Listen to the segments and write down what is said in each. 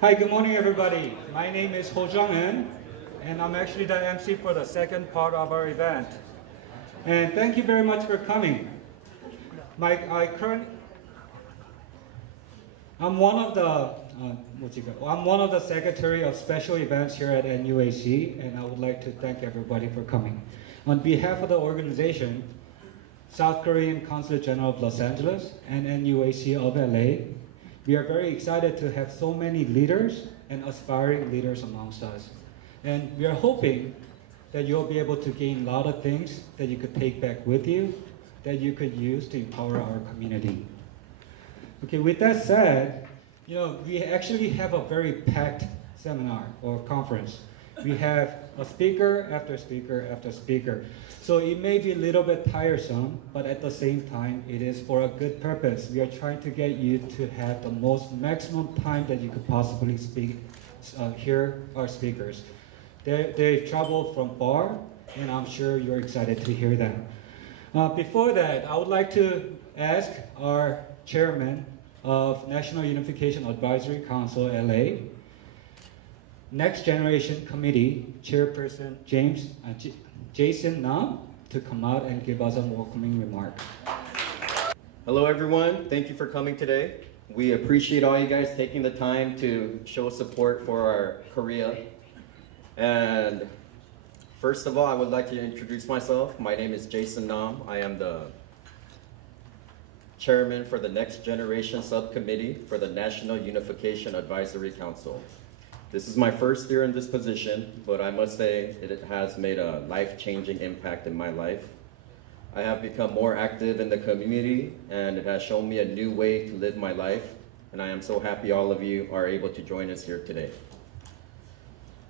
Hi, good morning, everybody. My name is Ho Jung-eun, and I'm actually the MC for the second part of our event. And thank you very much for coming. I'm one of the secretary of special events here at NUAC, and I would like to thank everybody for coming. On behalf of the organization, South Korean Consulate General of Los Angeles and NUAC of LA, we are very excited to have so many leaders and aspiring leaders amongst us. And we are hoping that you'll be able to gain a lot of things that you could take back with you, that you could use to empower our community. Okay, with that said, we actually have a very packed seminar or conference. We have a speaker after speaker after speaker. So it may be a little bit tiresome, but at the same time, it is for a good purpose. We are trying to get you to have the maximum time that you could possibly hear our speakers. They've traveled from far, and I'm sure you're excited to hear them. Before that, I would like to ask our chairman of National Unification Advisory Council, LA, Next Generation Committee Chairperson Jason Nam, to come out and give us a welcoming remark. Hello everyone, thank you for coming today. We appreciate all you guys taking the time to show support for our Korea. And first of all, I would like to introduce myself. My name is Jason Nam. I am the chairman for the Next Generation Subcommittee for the National Unification Advisory Council. This is my first year in this position, but I must say it has made a life-changing impact in my life. I have become more active in the community, and it has shown me a new way to live my life, and I am so happy all of you are able to join us here today.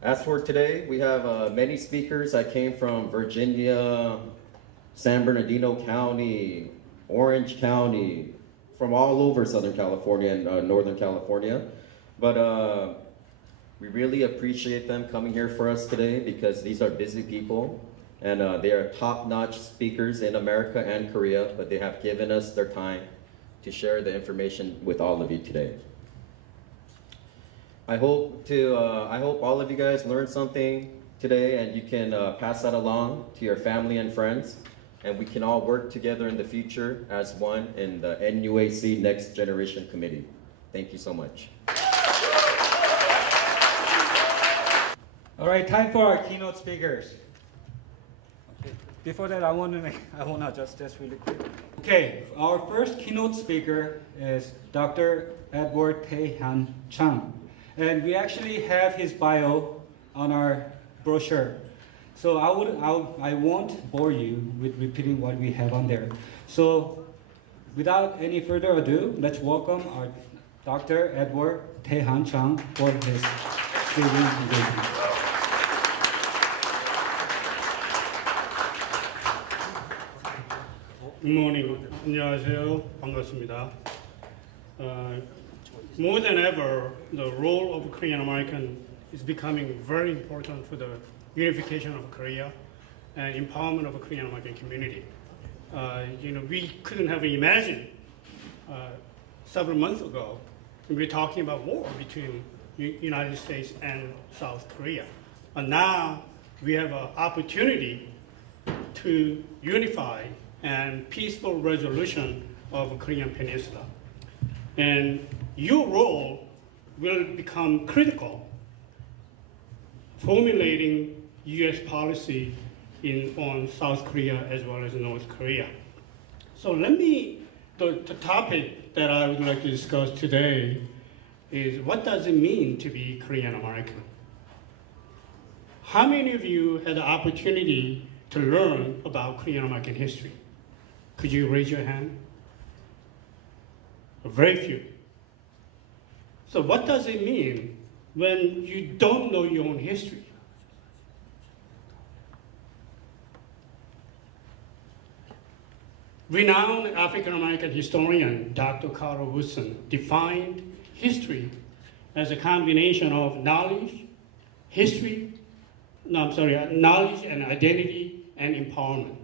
As for today, we have many speakers that came from Virginia, San Bernardino County, Orange County, from all over Southern California and Northern California. But we really appreciate them coming here for us today because these are busy people and they are top-notch speakers in America and Korea, but they have given us their time to share the information with all of you today. I hope all of you guys learned something today and you can pass that along to your family and friends, and we can all work together in the future as one in the NUAC Next Generation Committee. Thank you so much. All right, time for our keynote speakers. Okay. Before that, I want to adjust this really quick. Okay, our first keynote speaker is Dr. Edward Tae-han Chung. And we actually have his bio on our brochure. So I won't bore you with repeating what we have on there. So without any further ado, let's welcome our Dr. Edward Tae-han Chung for his speaking engagement. Good morning. 안녕하세요. 반갑습니다. More than ever, the role of Korean American is becoming very important for the unification of Korea and empowerment of the Korean American community. We couldn't have imagined several months ago we were talking about war between United States and South Korea. And now we have an opportunity to unify and peaceful resolution of the Korean Peninsula. And your role will become critical formulating U.S. policy on South Korea as well as North Korea. So the topic that I would like to discuss today is what does it mean to be Korean American? How many of you had the opportunity to learn about Korean American history? Could you raise your hand? Very few. So what does it mean when you don't know your own history? Renowned African-American historian Dr. Carter Woodson defined history as a combination of knowledge and identity and empowerment.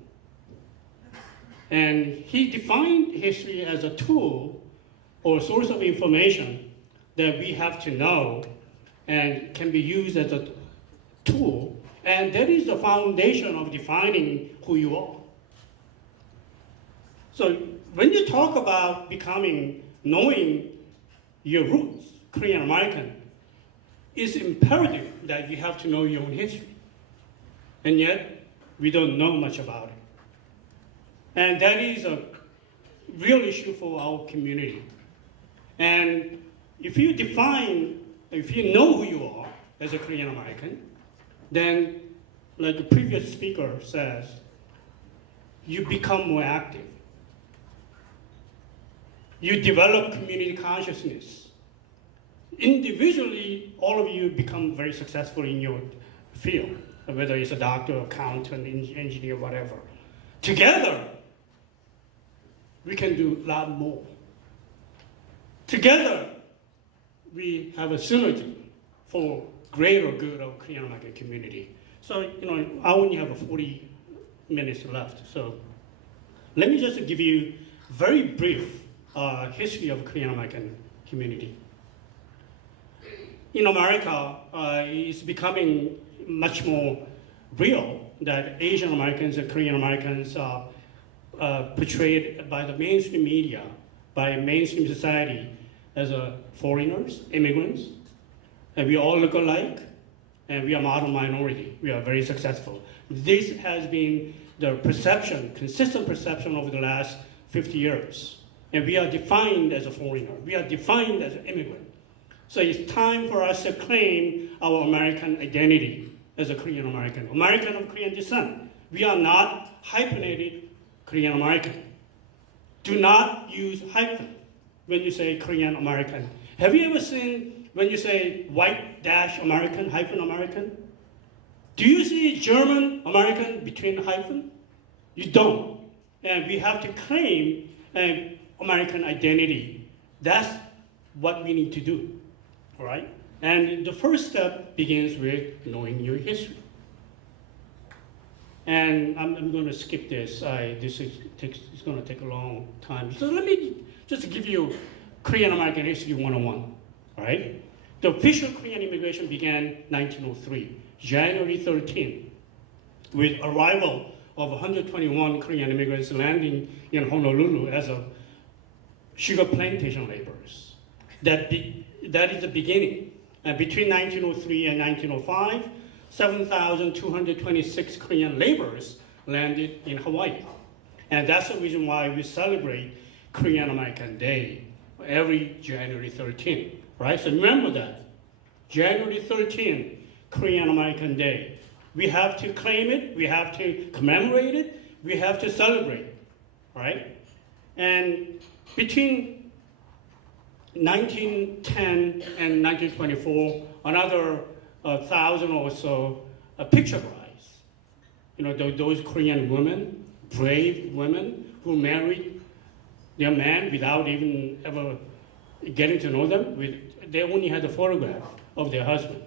And he defined history as a tool or source of information that we have to know and can be used as a tool, and that is the foundation of defining who you are. So when you talk about knowing your roots, Korean American, it's imperative that you have to know your own history. And yet, we don't know much about it. And that is a real issue for our community. And if you know who you are as a Korean American, then, like the previous speaker says, you become more active. You develop community consciousness. Individually, all of you become very successful in your field, whether it's a doctor, accountant, engineer, whatever. Together, we can do a lot more. Together, we have a synergy for greater good of Korean American community. So, I only have 40 minutes left. So let me just give you very brief history of Korean American community. In America, it's becoming much more real that Asian Americans and Korean Americans are portrayed by the mainstream media, by mainstream society as foreigners, immigrants, and we all look alike, and we are model minority. We are very successful. This has been the perception, consistent perception over the last 50 years. And we are defined as a foreigner. We are defined as an immigrant. So it's time for us to claim our American identity as a Korean American, American of Korean descent. We are not hyphenated Korean American. Do not use hyphen when you say Korean American. Have you ever seen when you say white dash American, hyphen American? Do you see German American between hyphen? You don't. And we have to claim an American identity. That's what we need to do, all right? And the first step begins with knowing your history. And I'm going to skip this. It's going to take a long time. So let me just give you Korean American History 101, all right? The official Korean immigration began 1903, January 13, with arrival of 121 Korean immigrants landing in Honolulu as a sugar plantation laborers. That is the beginning. And between 1903 and 1905, 7,226 Korean laborers landed in Hawaii. And that's the reason why we celebrate Korean American Day every January 13th, right? So remember that. January 13th, Korean American Day. We have to claim it, we have to commemorate it, we have to celebrate, right? And between 1910 and 1924, another 1,000 or so picture brides. Those Korean women, brave women who married their man without even ever getting to know them. They only had a photograph of their husband.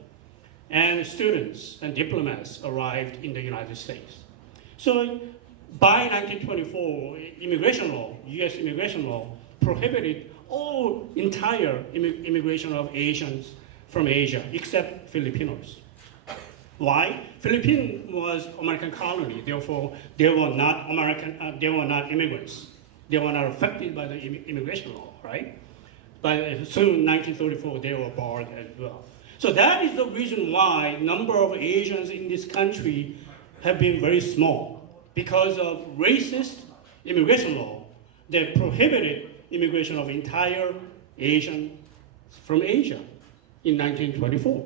And students and diplomats arrived in the United States. So by 1924, immigration law, US immigration law, prohibited all entire immigration of Asians from Asia, except Filipinos. Why? Philippines was American colony, therefore they were not they were not immigrants. They were not affected by the immigration law, right? But soon, 1934, they were barred as well. So that is the reason why number of Asians in this country have been very small, because of racist immigration law that prohibited immigration of entire Asians from Asia in 1924,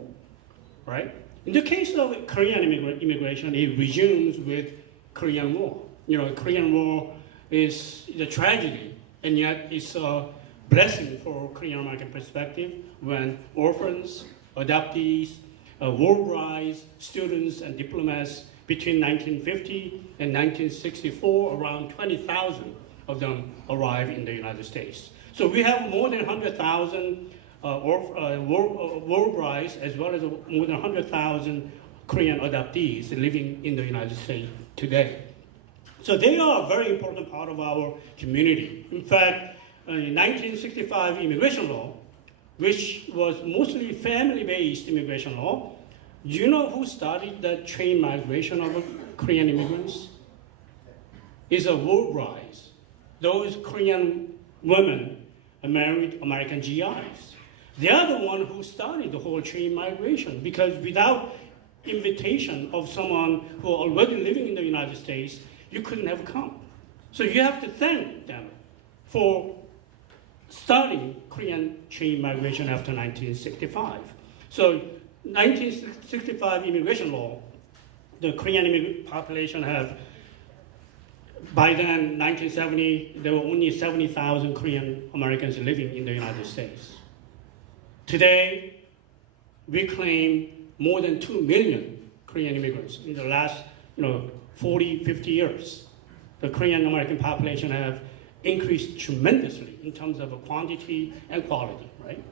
right? In the case of Korean immigration, it resumes with Korean War. Korean War is a tragedy, and yet it's a blessing for Korean American perspective when orphans, adoptees, war brides, students, and diplomats between 1950 and 1964, around 20,000 of them arrived in the United States. So we have more than 100,000 war brides, as well as more than 100,000 Korean adoptees living in the United States today. So they are a very important part of our community. In fact, in 1965 immigration law, which was mostly family-based immigration law. Do you know who started the chain migration of Korean immigrants? It's a world rise. Those Korean women married American GIs. They are the one who started the whole chain migration, because without invitation of someone who are already living in the United States, you couldn't have come. So you have to thank them for starting Korean chain migration after 1965. So 1965 immigration law, the Korean population have, by then, 1970, there were only 70,000 Korean Americans living in the United States. Today, we claim more than 2 million Korean immigrants in the last 40, 50 years. The Korean American population have increased tremendously in terms of quantity and quality, right?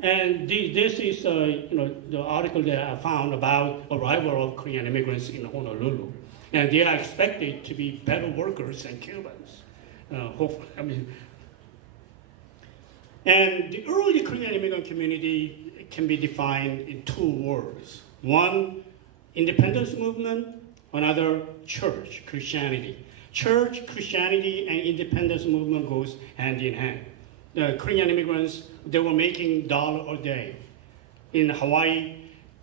And this is the article that I found about arrival of Korean immigrants in Honolulu. And they are expected to be better workers than Cubans. Hopefully, and the early Korean immigrant community can be defined in two words. One, independence movement, another, church, Christianity. Church, Christianity, and independence movement goes hand in hand. The Korean immigrants, they were making $1 a day. In Hawaii,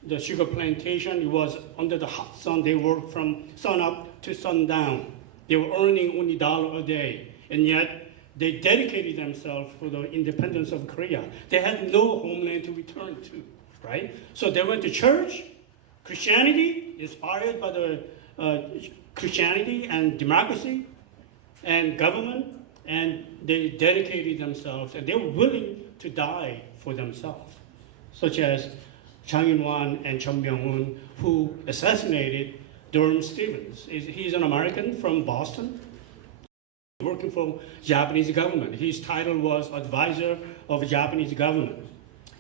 the sugar plantation, it was under the hot sun. They worked from sun up to sundown. They were earning only $1 a day, and yet they dedicated themselves for the independence of Korea. They had no homeland to return to, right? So they went to church, Christianity, inspired by the Christianity and democracy and government, and they dedicated themselves, and they were willing to die for themselves, such as Chang Il-wan and Chun Byung-un, who assassinated Durham Stevens. He's an American from Boston, working for Japanese government. His title was advisor of Japanese government.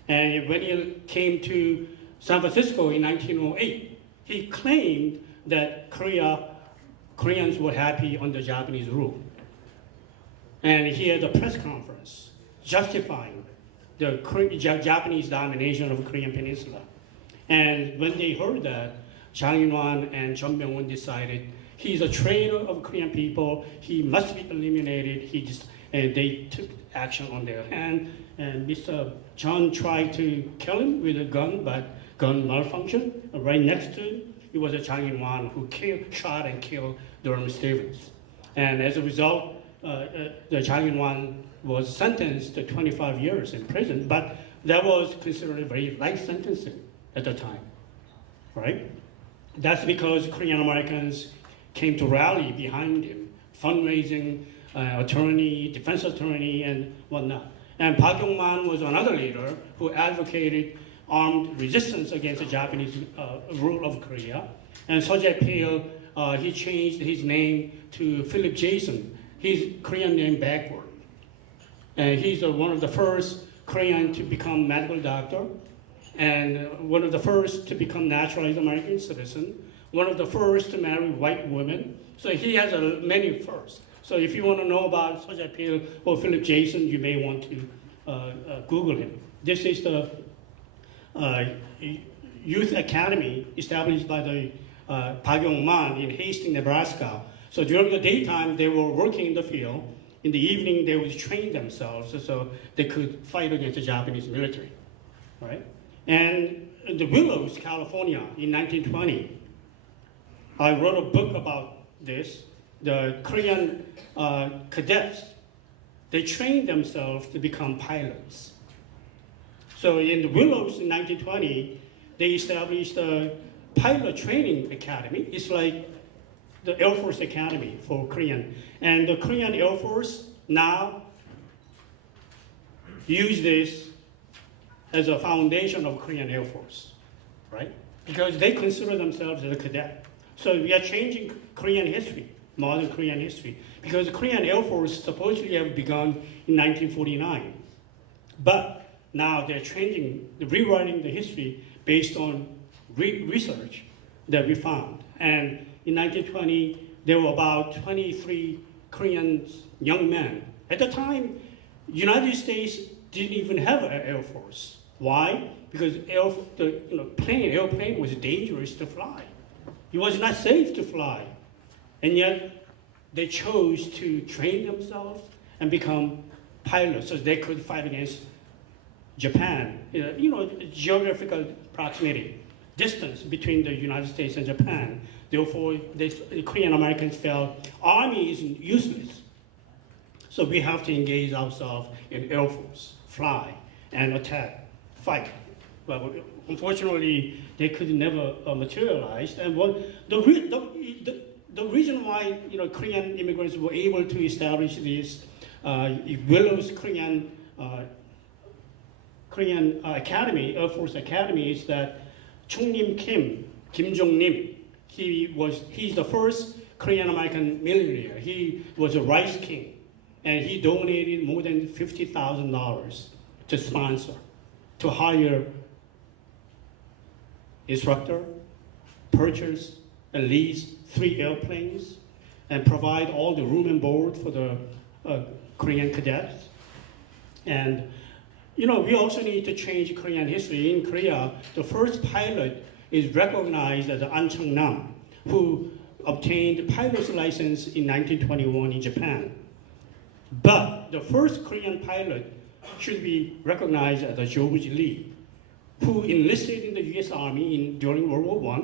And when he came to San Francisco in 1908, he claimed that Koreans were happy under Japanese rule. And he had a press conference justifying the Japanese domination of the Korean Peninsula. And when they heard that, Chang Il-wan and Chun Byung-un decided he's a traitor of Korean people, he must be eliminated. And they took action on their hand. And Mr. Chun tried to kill him with a gun, but gun malfunctioned. Right next to him, it was a Chang Il-wan who shot and killed Durham Stevens. And as a result, the Chang Il-wan was sentenced to 25 years in prison, but that was considered a very light sentencing at the time, right? That's because Korean Americans came to rally behind him, fundraising, attorney, defense attorney, and whatnot. And Park Yong-man was another leader who advocated armed resistance against the Japanese rule of Korea. And Seo Jae-pil, he changed his name to Philip Jason, his Korean name backward. And he's one of the first Korean to become medical doctor, and one of the first to become naturalized American citizen, one of the first to marry white women. So he has many firsts. So if you want to know about Seo Jae-pil or Philip Jason, you may want to Google him. This is the youth academy established by the Park Yong-man in Hastings, Nebraska. So during the daytime, they were working in the field. In the evening, they would train themselves so they could fight against the Japanese military, right? And in the Willows, California, in 1920, I wrote a book about this. The Korean cadets, they trained themselves to become pilots. So in the Willows in 1920, they established a pilot training academy. It's like the Air Force Academy for Korean. And the Korean Air Force now use this as a foundation of Korean Air Force, right? Because they consider themselves as a cadet. So we are changing Korean history, modern Korean history, because the Korean Air Force supposedly have begun in 1949. But now they're rewriting the history based on research that we found. And in 1920, there were about 23 Korean young men. At the time, United States didn't even have an Air Force. Why? Because airplane was dangerous to fly. It was not safe to fly. And yet, they chose to train themselves and become pilots so they could fight against Japan. Geographical proximity, distance between the United States and Japan. Therefore, the Korean Americans felt army is useless. So we have to engage ourselves in Air Force, fly, and attack, fight. Well, unfortunately, they could never materialize. And the reason why Korean immigrants were able to establish this Willows Korean Academy, Air Force Academy, is that Chung-nim Kim Jong-nim, he's the first Korean American millionaire. He was a rice king, and he donated more than $50,000 to sponsor, to hire instructor, purchase and lease 3 airplanes, and provide all the room and board for the Korean cadets. And we also need to change Korean history. In Korea, the first pilot is recognized as An Chung-nam, who obtained a pilot's license in 1921 in Japan. But the first Korean pilot should be recognized as George Lee, who enlisted in the U.S. Army during World War I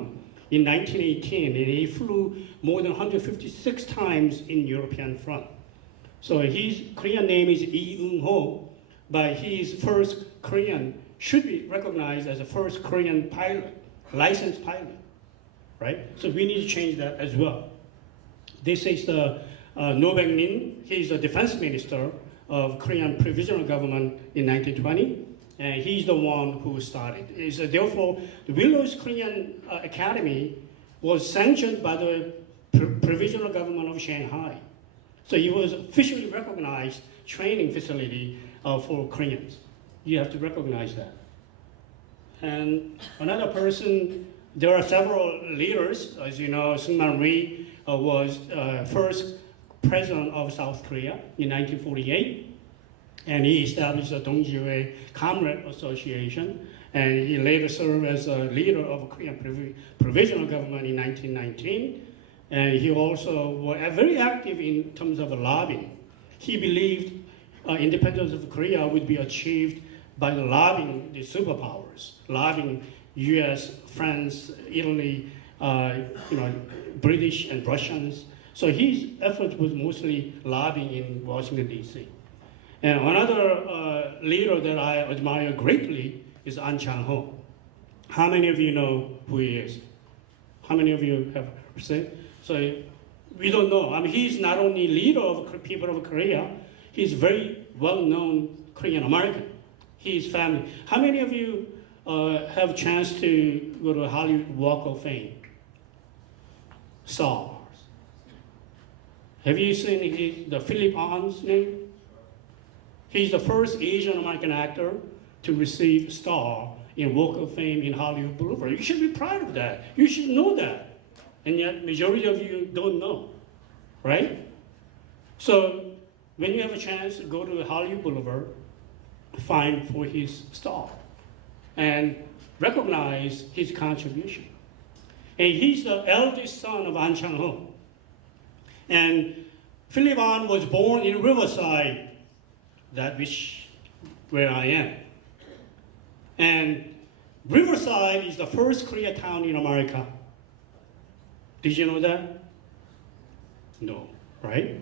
in 1918, and he flew more than 156 times in European front. So his Korean name is Lee Eung-ho, but his first Korean should be recognized as the first Korean pilot, licensed pilot, right? So we need to change that as well. This is the No Baek-min. He's the defense minister of Korean provisional government in 1920, and he's the one who started. Therefore, the Willows Korean Academy was sanctioned by the provisional government of Shanghai. So it was officially recognized training facility for Koreans. You have to recognize that. And another person, there are several leaders. As you know, Syngman Rhee was first president of South Korea in 1948. And he established the Dongjiwei Comrade Association. And he later served as a leader of Korean provisional government in 1919. And he also was very active in terms of lobbying. He believed independence of Korea would be achieved by lobbying the superpowers, lobbying U.S., France, Italy, British and Russians. So his effort was mostly lobbying in Washington, D.C. And another leader that I admire greatly is An Chang-ho. How many of you know who he is? How many of you have seen? So we don't know. I mean, he's not only leader of people of Korea, he's very well-known Korean American. His family. How many of you have a chance to go to Hollywood Walk of Fame? Stars. Have you seen the Philip On's name? He's the first Asian American actor to receive star in Walk of Fame in Hollywood Boulevard. You should be proud of that. You should know that. And yet, majority of you don't know, right? So, when you have a chance to go to Hollywood Boulevard, find for his star and recognize his contribution. And he's the eldest son of An Chang-ho. And Philip An was born in Riverside, where I am. And Riverside is the first Koreatown in America. Did you know that? No, right?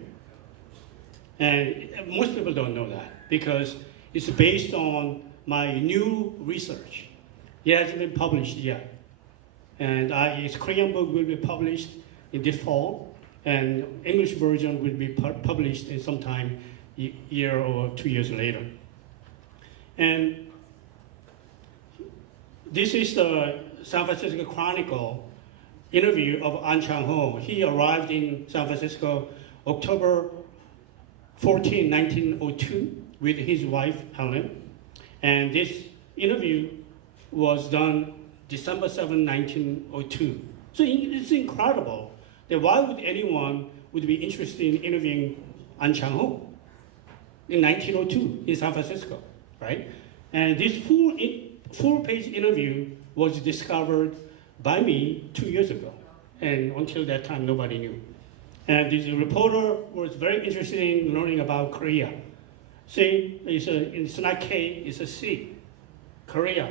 And most people don't know that because it's based on my new research. It hasn't been published yet. And its Korean book will be published in this fall, and English version will be published in sometime year or 2 years later. And this is the San Francisco Chronicle interview of An Chang-ho. He arrived in San Francisco October 14, 1902 with his wife, Helen. And this interview was done December 7, 1902. So it's incredible that why would anyone would be interested in interviewing An Chang-ho in 1902 in San Francisco? right? And this full-page interview was discovered by me 2 years ago, and until that time, nobody knew. And this reporter was very interested in learning about Korea. See, it's not K, it's a C. Korea.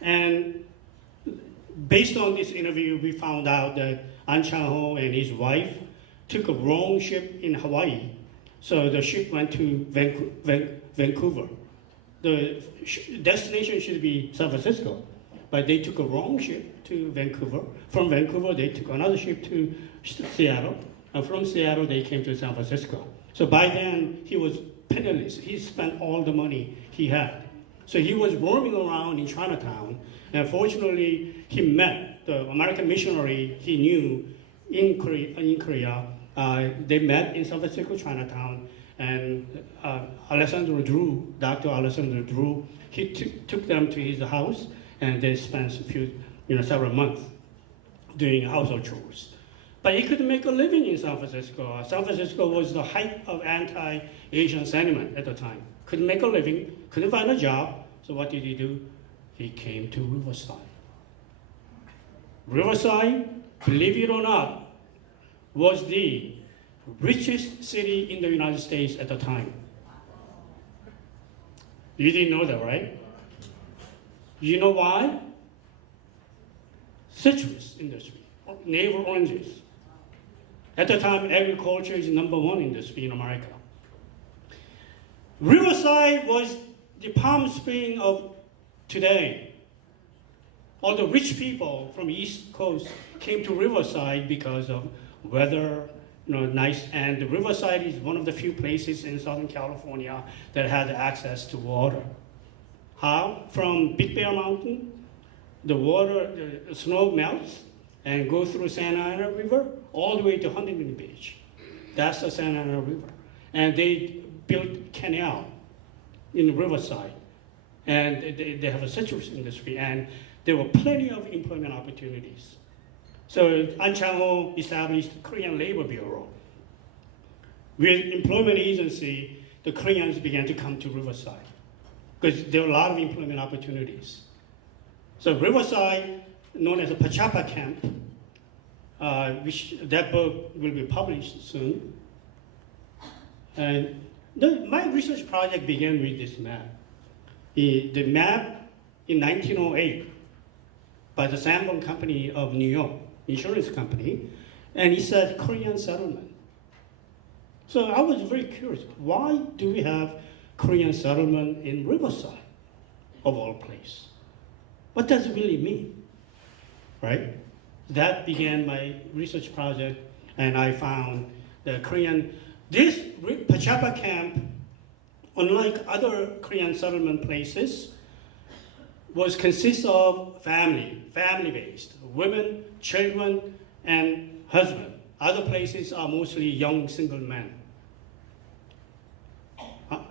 And based on this interview, we found out that An Chang-ho and his wife took a wrong ship in Hawaii. So the ship went to Vancouver. The destination should be San Francisco, but they took a wrong ship to Vancouver. From Vancouver, they took another ship to Seattle, and from Seattle, they came to San Francisco. So by then, he was penniless. He spent all the money he had. So he was roaming around in Chinatown, and fortunately, he met the American missionary he knew in Korea. They met in San Francisco, Chinatown, and Dr. Alessandro Drew, he took them to his house, and they spent several months doing household chores. But he couldn't make a living in San Francisco. San Francisco was the height of anti-Asian sentiment at the time. Couldn't make a living, couldn't find a job. So what did he do? He came to Riverside. Riverside, believe it or not, was the richest city in the United States at the time. You didn't know that, right? You know why? Citrus industry, navel oranges. At the time, agriculture is #1 industry in America. Riverside was the Palm Spring of today. All the rich people from the East Coast came to Riverside because of weather, nice, and the Riverside is one of the few places in Southern California that had access to water. How? From Big Bear Mountain, the snow melts and goes through Santa Ana River all the way to Huntington Beach. That's the Santa Ana River. And they built canal in Riverside. And they have a citrus industry, and there were plenty of employment opportunities. So An Chang-ho established the Korean Labor Bureau. With employment agency, the Koreans began to come to Riverside because there were a lot of employment opportunities. So Riverside, known as a Pachapa Camp, which that book will be published soon. And my research project began with this map. The map in 1908 by the Sanborn Company of New York, insurance company, and it said Korean settlement. So I was very curious, why do we have Korean settlement in Riverside, of all places? What does it really mean, right? That began my research project, and I found the this Pachapa camp, unlike other Korean settlement places, consists of family-based, women, children, and husband. Other places are mostly young single men.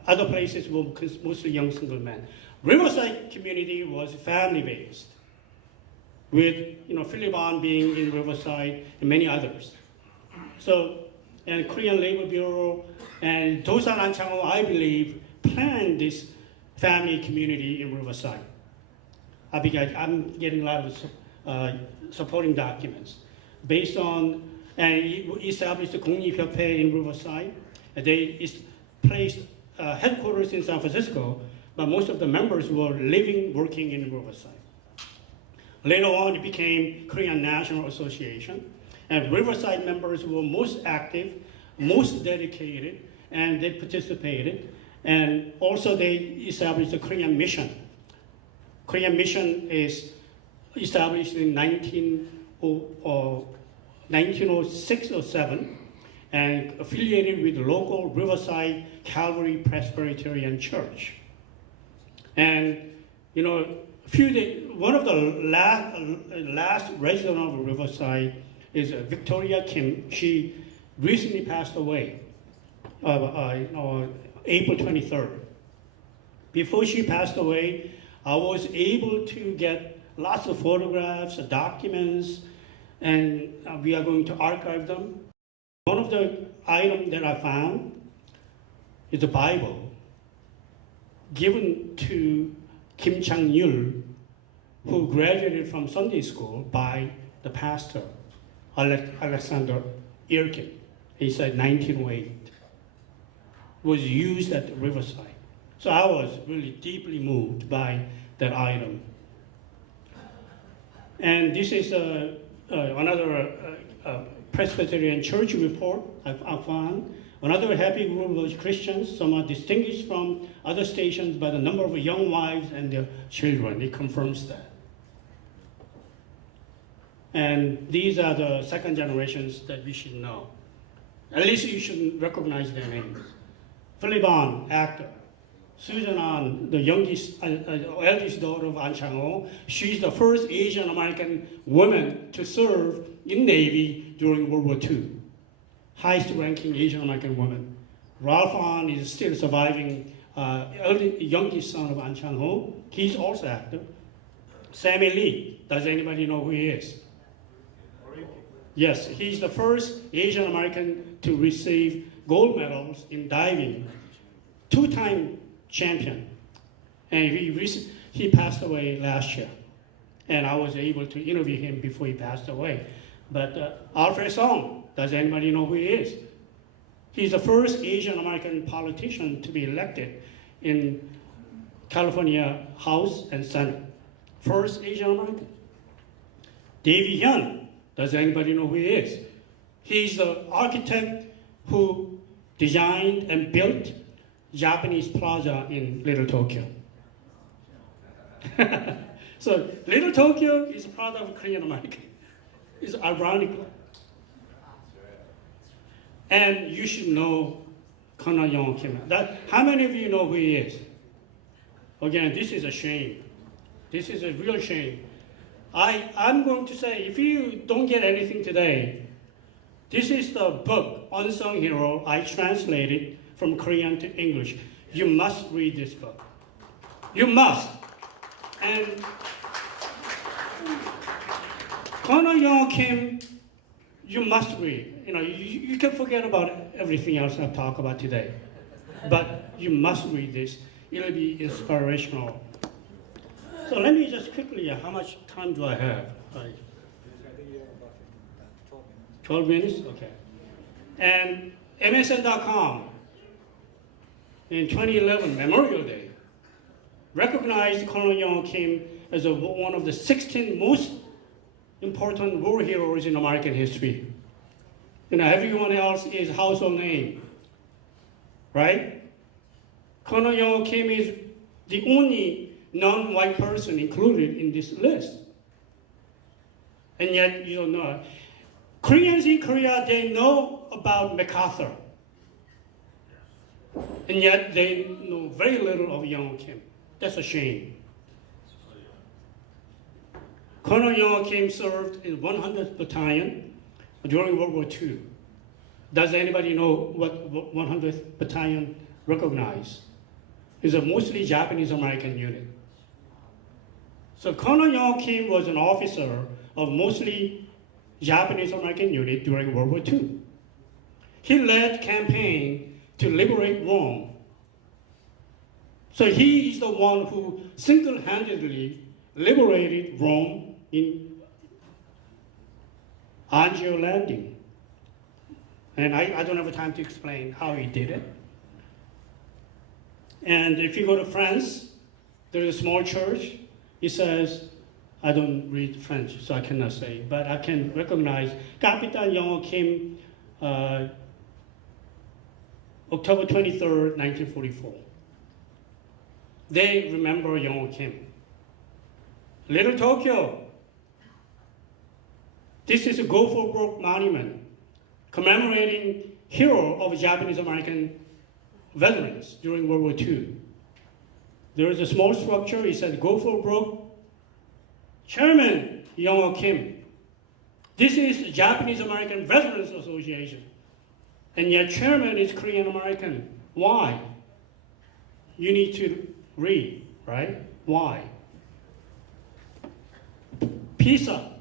Other places were mostly young single men. Riverside community was family-based, with Philibon being in Riverside and many others. So, and Korean Labor Bureau and Dosan An Chang-ho, I believe, planned this family community in Riverside. I'm getting a lot of supporting documents based on, and established the Gongipyeophae in Riverside. They placed headquarters in San Francisco, but most of the members were living, working in Riverside. Later on, it became Korean National Association, and Riverside members were most active, most dedicated, and they participated. And also they established the Korean Mission. Korean Mission is established in 1906 or 7, and affiliated with the local Riverside Calvary Presbyterian Church. And one of the last resident of Riverside is Victoria Kim. She recently passed away, April 23rd. Before she passed away, I was able to get lots of photographs, documents, and we are going to archive them. One of the items that I found is the Bible given to Kim Chang-yul, who graduated from Sunday school by the pastor, Alexander Irkin. He said 1908. Was used at the Riverside. So I was really deeply moved by that item. And this is another Presbyterian Church report I found. Another happy group was Christians. Some are distinguished from other stations by the number of young wives and their children. It confirms that. And these are the second generations that we should know. At least you should recognize their names. Philip An, actor. Susan An, the eldest daughter of An Chang-ho. She's the first Asian American woman to serve in Navy during World War II. Highest ranking Asian American woman. Ralph An is still surviving youngest son of An Chang-ho. He's also actor. Sammy Lee, does anybody know who he is? Yes, he's the first Asian American to receive gold medals in diving, two-time champion. And he passed away last year. And I was able to interview him before he passed away. But Alfred Song, does anybody know who he is? He's the first Asian American politician to be elected in California House and Senate. First Asian American. Davy Hyun, does anybody know who he is? He's the architect who designed and built Japanese Plaza in Little Tokyo. So Little Tokyo is a product of Korean American. It's ironical. And you should know Kona Young Kim. How many of you know who he is? Again, this is a shame. This is a real shame. I'm going to say, if you don't get anything today, this is the book, Unsung Hero, I translated from Korean to English. You must read this book. You must. And Kona Young Kim, you must read. You can forget about everything else I've talked about today. But you must read this. It'll be inspirational. So let me just quickly, how much time do I have? 12 minutes? Okay. And MSN.com in 2011, Memorial Day, recognized Colonel Young Kim as one of the 16 most important war heroes in American history. Everyone else is household name, right? Colonel Young Kim is the only non-white person included in this list. And yet, you don't know. Koreans in Korea, they know about MacArthur. And yet, they know very little of Young Kim. That's a shame. Colonel Young Kim served in 100th Battalion during World War II. Does anybody know what 100th Battalion recognized? It's a mostly Japanese American unit. So Colonel Young Kim was an officer of mostly Japanese American unit during World War II. He led campaign to liberate Rome. So he is the one who single-handedly liberated Rome in Anzio Landing. And I don't have time to explain how he did it. And if you go to France, there's a small church. He says, I don't read French, so I cannot say, but I can recognize Capitan Young Kim, October 23rd, 1944. They remember Young Kim. Little Tokyo. This is a Go for Broke monument commemorating hero of Japanese American veterans during World War II. There is a small structure. It says Go for Broke, Chairman Young Kim. This is Japanese American Veterans Association. And yet chairman is Korean American. Why? You need to read, right? Why? Pisa.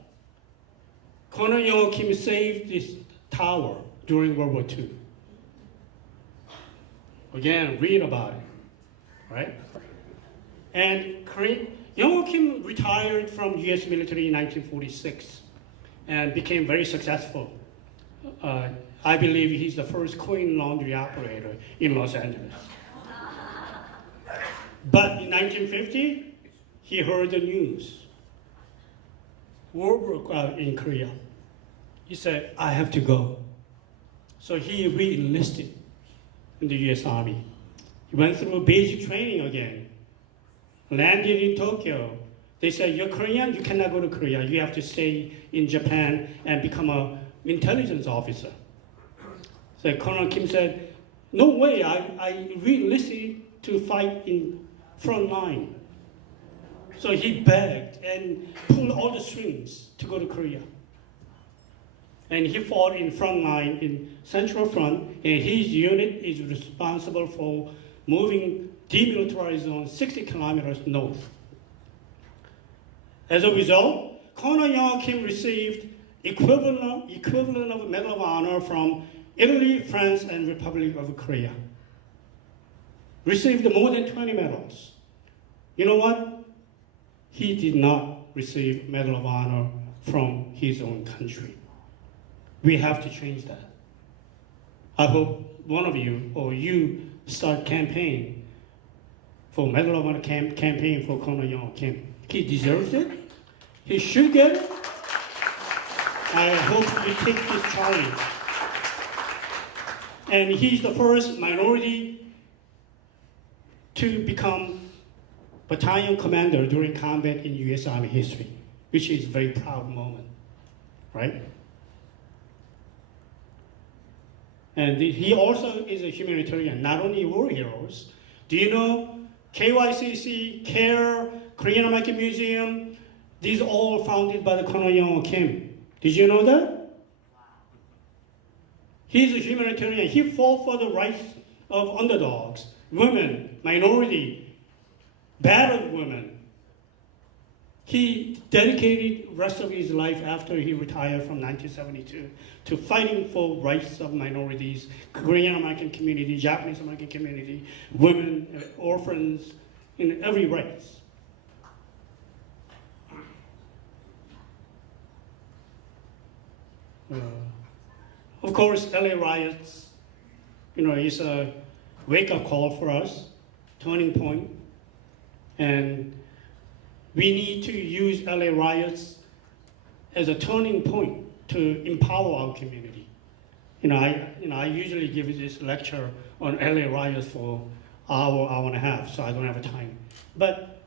Colonel Young Kim saved this tower during World War II. Again, read about it, right? And Young Kim retired from U.S. military in 1946 and became very successful. I believe he's the first coin laundry operator in Los Angeles. But in 1950, he heard the news. War broke out in Korea. He said, I have to go. So he re-enlisted in the U.S. Army. He went through basic training again, landed in Tokyo. They said, you're Korean, you cannot go to Korea. You have to stay in Japan and become an intelligence officer. So Colonel Kim said, no way, I re-enlisted to fight in front line. So he begged and pulled all the strings to go to Korea. And he fought in front line in Central Front, and his unit is responsible for moving demilitarized zone 60 kilometers north. As a result, Colonel Young Kim received equivalent of Medal of Honor from Italy, France, and Republic of Korea. Received more than 20 medals. You know what? He did not receive Medal of Honor from his own country. We have to change that. I hope one of you or you start campaign for Medal of Honor campaign for Colonel Young Kim. He deserves it. He should get it. I hope you take this challenge. And he's the first minority to become battalion commander during combat in U.S. Army history, which is a very proud moment, right? And he also is a humanitarian, not only war heroes. Do you know KYCC, CARE, Korean American Museum, these are all founded by the Colonel Young Kim. Did you know that? He's a humanitarian. He fought for the rights of underdogs, women, minority, battered women. He dedicated the rest of his life after he retired from 1972 to fighting for rights of minorities, Korean American community, Japanese American community, women, orphans, in every rights. Of course, LA riots, is a wake-up call for us, turning point, and we need to use LA riots as a turning point to empower our community. I usually give this lecture on LA riots for hour and a half, so I don't have time. But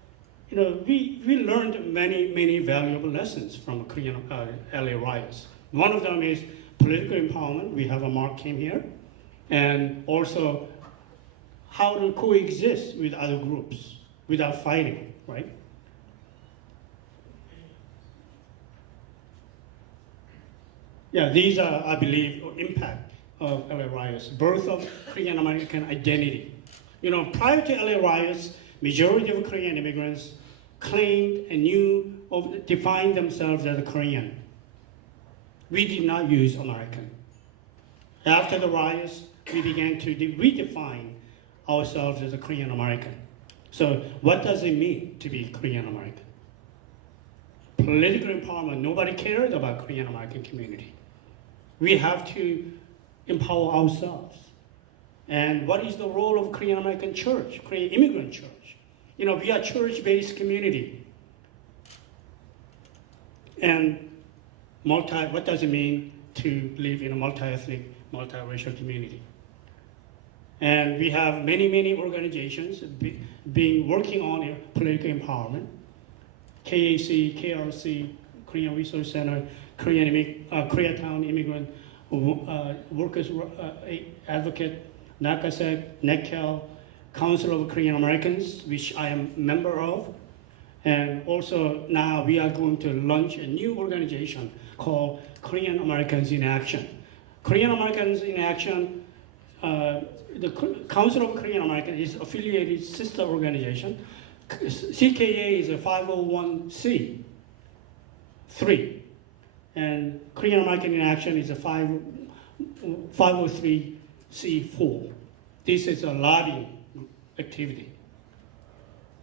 we learned many valuable lessons from Korean LA riots. One of them is political empowerment. We have a Mark Kim here, and also how to coexist with other groups without fighting, right? Yeah, these are, I believe, impact of LA riots, birth of Korean American identity. Prior to LA riots, majority of Korean immigrants claimed and defined themselves as a Korean. We did not use American. After the riots, we began to redefine ourselves as a Korean American. So what does it mean to be Korean American? Political empowerment, nobody cared about Korean American community. We have to empower ourselves. And what is the role of Korean American church, Korean immigrant church? We are a church-based community. And what does it mean to live in a multi-ethnic, multi-racial community? And we have many organizations working on political empowerment. KAC, KRC, Korean Resource Center, Koreatown Immigrant Workers Advocate, NACASEC, NECAL, Council of Korean Americans, which I am a member of. And also now we are going to launch a new organization called Korean Americans in Action. Korean Americans in Action, the Council of Korean Americans is affiliated sister organization. CKA is a 501c3, and Korean American in Action is a 503c4. This is a lobbying activity.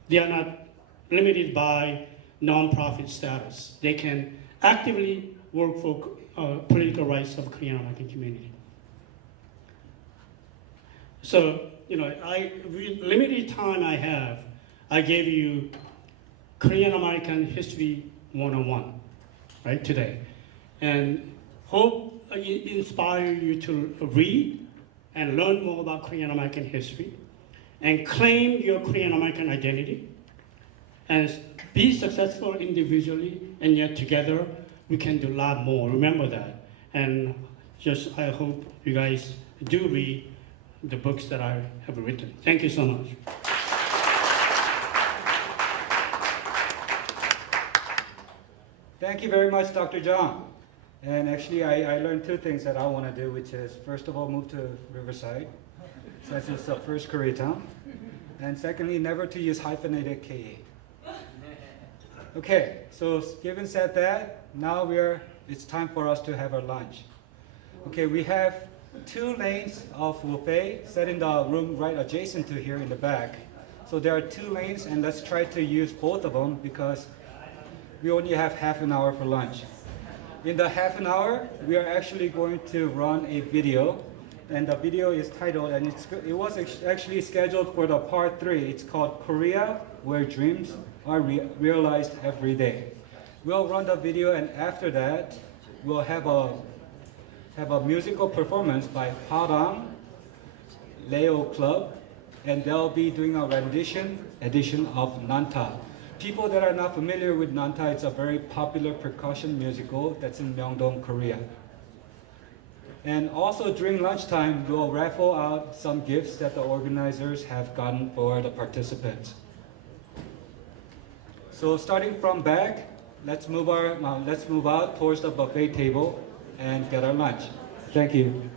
they are not limited by non-profit status. They can actively work for political rights of Korean American community. So, limited time I have, I gave you Korean American History 101, right, today. And hope inspire you to read and learn more about Korean American history and claim your Korean American identity and be successful individually, and yet together we can do a lot more. Remember that. And I hope you guys do read the books that I have written. Thank you so much. Thank you very much, Dr. John. And actually, I learned two things that I want to do, which is, first of all, move to Riverside, since it's the first Koreatown. And secondly, never to use hyphenated KA. Okay, so given said that, now it's time for us to have our lunch. Okay, we have 2 lanes of buffet set in the room right adjacent to here in the back. So there are 2 lanes, and let's try to use both of them because we only have half an hour for lunch. In the half an hour, we are actually going to run a video, and the video is titled, and it was actually scheduled for the part 3. It's called Korea, Where Dreams Are Realized Every Day. We'll run the video, and after that, we'll have a musical performance by Padang Leo Club, and they'll be doing a rendition edition of Nanta. People that are not familiar with Nanta, it's a very popular percussion musical that's in Myeongdong, Korea. And also during lunchtime, we'll raffle out some gifts that the organizers have gotten for the participants. So starting from back, let's move out towards the buffet table and get our lunch. Thank you.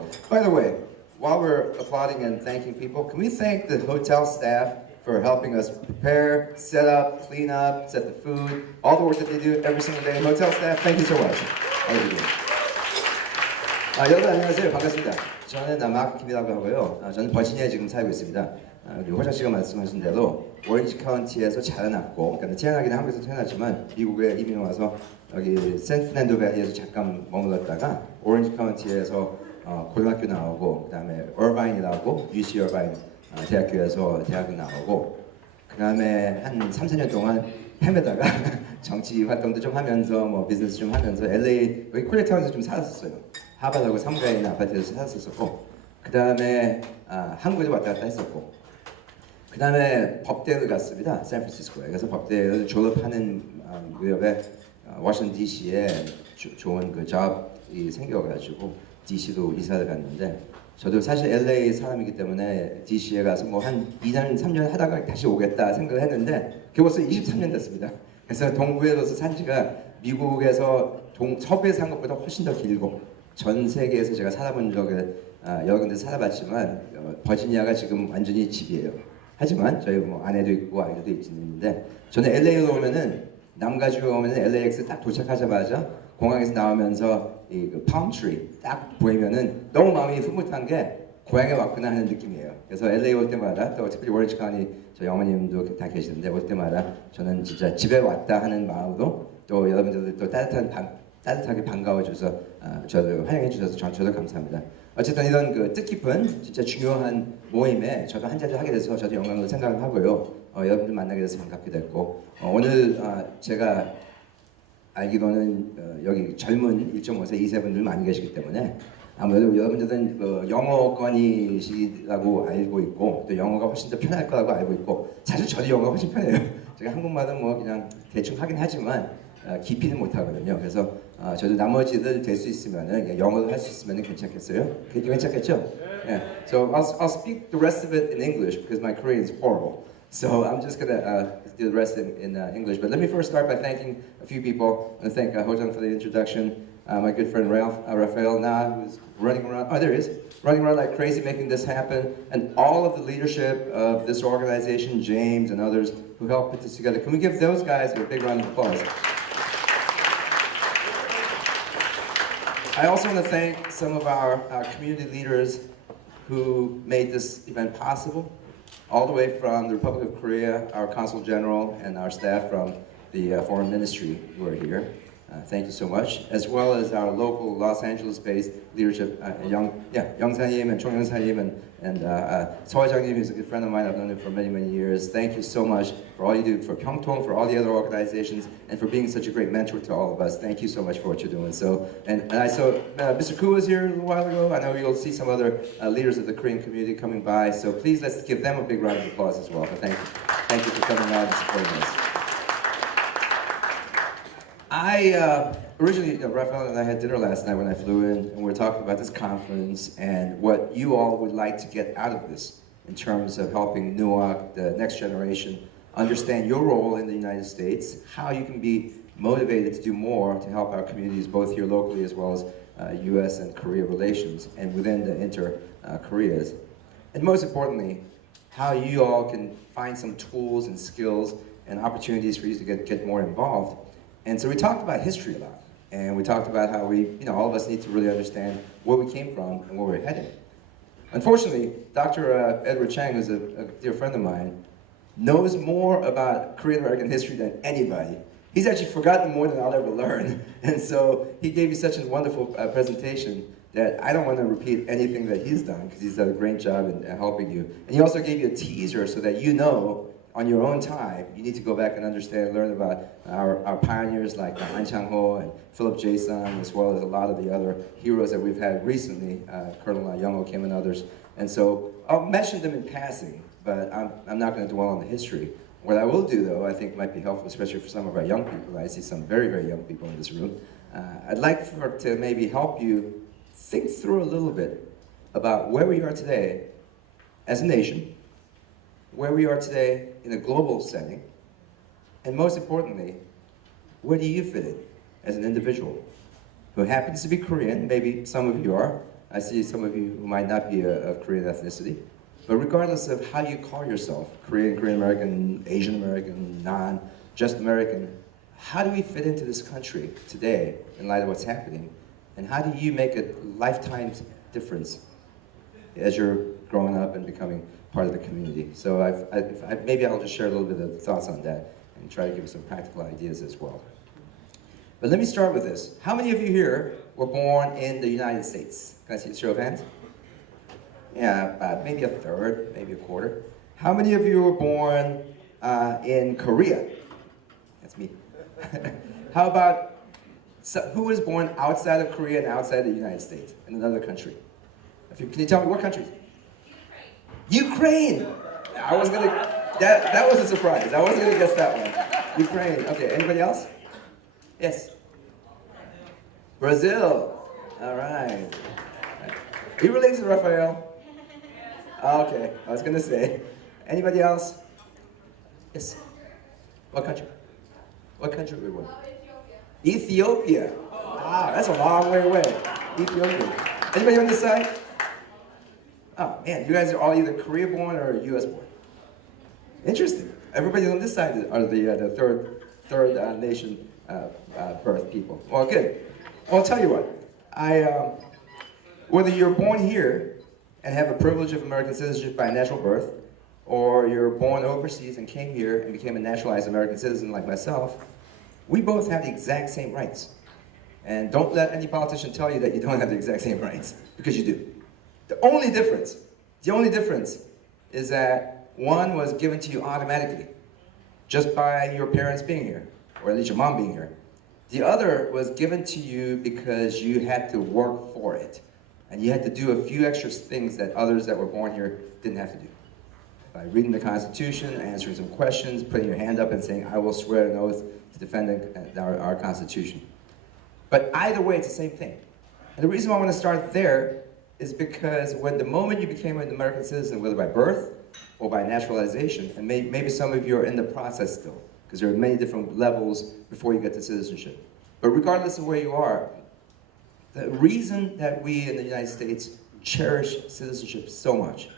before. By the way, while we're applauding and thanking people, can we thank the hotel staff for helping us prepare, set up, clean up, set the food, all the work that they do every single day. Hotel staff, thank you so much. All of you. 여러분 안녕하세요. 반갑습니다. 저는 마크 김이라고 하고요. 저는 버지니아에 지금 살고 있습니다. 우리 호정 씨가 말씀하신 대로 오렌지 카운티에서 자라났고, 그러니까 태어나기는 한국에서 태어났지만 미국에 이민 와서 여기 샌프란도 밸리에서 잠깐 머물렀다가 오렌지 카운티에서 고등학교 나오고, 그다음에 얼바인이라고 UC 얼바인 대학교에서 대학을 나오고, 그다음에 한 3, 4년 동안 헤매다가 정치 활동도 좀 하면서 뭐 비즈니스 좀 하면서 LA 여기 코리아타운에서 좀 살았었어요. 하버드하고 3가에 있는 아파트에서 살았었고, 그다음에 한국에도 왔다 갔다 했었고, 그다음에 법대를 갔습니다. 샌프란시스코에. 그래서 법대를 졸업하는 무렵에 워싱턴 DC에 좋은 그 잡이 생겨가지고 DC로 이사를 갔는데, 저도 사실 LA 사람이기 때문에 DC에 가서 뭐 한 2년, 3년 하다가 다시 오겠다 생각을 했는데 그게 벌써 23년 됐습니다. 그래서 동부에서 산 지가 미국에서 서부에 산 것보다 훨씬 더 길고, 전 세계에서 제가 살아본 적은 여러 군데 살아봤지만 버지니아가 지금 완전히 집이에요. 하지만 저희 뭐 아내도 있고 아이들도 있는데, 저는 LA로 오면은 남가주에 오면은 LAX 딱 도착하자마자 공항에서 나오면서 이 palm-tree 딱 보이면은 너무 마음이 흐뭇한 게 고향에 왔구나 하는 느낌이에요. 그래서 LA 올 때마다, 또 특별히 오렌지 카운티 저희 어머님도 다 계시는데 올 때마다 저는 진짜 집에 왔다 하는 마음으로, 또 여러분들도 또 따뜻하게 반가워줘서 저도 환영해 주셔서 저도 감사합니다. 어쨌든 이런 그 뜻깊은 진짜 중요한 모임에 저도 한 자리 하게 돼서 저도 영광을 생각을 하고요. 여러분들 만나게 돼서 반갑게 됐고, 오늘 제가 알기로는 여기 젊은 1.5세, 2세 분들 많이 계시기 때문에 아무래도 여러분들은 영어권이시라고 알고 있고, 또 영어가 훨씬 더 편할 거라고 알고 있고, 사실 저도 영어가 훨씬 편해요. 제가 한국말은 뭐 그냥 대충 하긴 하지만 깊이는 못하거든요. 그래서 저도 나머지들 될 수 있으면은 영어도 할 수 있으면 괜찮겠어요? 괜찮겠죠? Yeah. So I'll speak the rest of it in English because my Korean is horrible. So I'm just gonna do the rest in English. But let me first start by thanking a few people. I want to thank Hojang for the introduction. My good friend Rafael Na, who's running around. Oh, there he is. Running around like crazy making this happen. And all of the leadership of this organization, James and others who helped put this together. Can we give those guys a big round of applause? I also want to thank some of our community leaders who made this event possible, all the way from the Republic of Korea, our Consul General, and our staff from the Foreign Ministry who are here. Thank you so much, as well as our local Los Angeles-based leadership, 영사님 and 총영사님 and 서회장님 is a good friend of mine. I've known him for many, many years. Thank you so much for all you do for La평통, for all the other organizations, and for being such a great mentor to all of us. Thank you so much for what you're doing. So, and I saw Mr. Koo was here a little while ago. I know you'll see some other leaders of the Korean community coming by. So please let's give them a big round of applause as well. But thank you for coming out and supporting us. Originally, Rafael and I had dinner last night when I flew in, and we were talking about this conference and what you all would like to get out of this in terms of helping Newark, the next generation, understand your role in the United States, how you can be motivated to do more to help our communities, both here locally as well as U.S. and Korea relations, and within the inter-Koreas. And most importantly, how you all can find some tools and skills and opportunities for you to get more involved. And so we talked about history a lot, and we talked about how all of us need to really understand where we came from and where we're headed. Unfortunately, Dr. Edward Chang, who's a dear friend of mine, knows more about Korean American history than anybody. He's actually forgotten more than I'll ever learn. And so he gave you such a wonderful presentation that I don't want to repeat anything that he's done, because he's done a great job in helping you. And he also gave you a teaser so that you know on your own time, you need to go back and understand, learn about our pioneers like An Chang-ho and Philip Jason, as well as a lot of the other heroes that we've had recently, Colonel Young-ho Kim and others. And so I'll mention them in passing, but I'm not going to dwell on the history. What I will do, though, I think might be helpful, especially for some of our young people. I see some very, very young people in this room. I'd like to maybe help you think through a little bit about where we are today as a nation, where we are today in a global setting, and most importantly, where do you fit in as an individual who happens to be Korean? Maybe some of you are, I see some of you who might not be of Korean ethnicity. But regardless of how you call yourself, Korean, Korean American, Asian American, non, just American, how do we fit into this country today in light of what's happening? And how do you make a lifetime difference as you're growing up and becoming part of the community? So maybe I'll just share a little bit of thoughts on that and try to give you some practical ideas as well. But let me start with this. How many of you here were born in the United States? Can I see a show of hands? Yeah, about maybe a third, maybe a quarter. How many of you were born in Korea? That's me. How about, who was born outside of Korea and outside the United States, in another country? Can you tell me what country? Ukraine! I was gonna, that was a surprise. I wasn't gonna guess that one. Ukraine, okay, anybody else? Yes. Brazil, all right. Are you related to Raphael? Okay, I was gonna say. Anybody else? Yes. What country? What country were we born? Ethiopia. Wow, that's a long way away. Ethiopia. Anybody on this side? Oh man, you guys are all either Korea born or US born. Interesting. Everybody on this side are the third nation birth people. Well, good. Well, I'll tell you what. Whether you're born here and have the privilege of American citizenship by natural birth, or you're born overseas and came here and became a naturalized American citizen like myself, we both have the exact same rights. And don't let any politician tell you that you don't have the exact same rights, because you do. The only difference is that one was given to you automatically, just by your parents being here, or at least your mom being here. The other was given to you because you had to work for it. And you had to do a few extra things that others that were born here didn't have to do. By reading the Constitution, answering some questions, putting your hand up and saying, I will swear an oath to defend our Constitution. But either way, it's the same thing. And the reason why I want to start there is because when the moment you became an American citizen, whether by birth or by naturalization, and maybe some of you are in the process still, because there are many different levels before you get to citizenship. But regardless of where you are, the reason that we in the United States cherish citizenship so much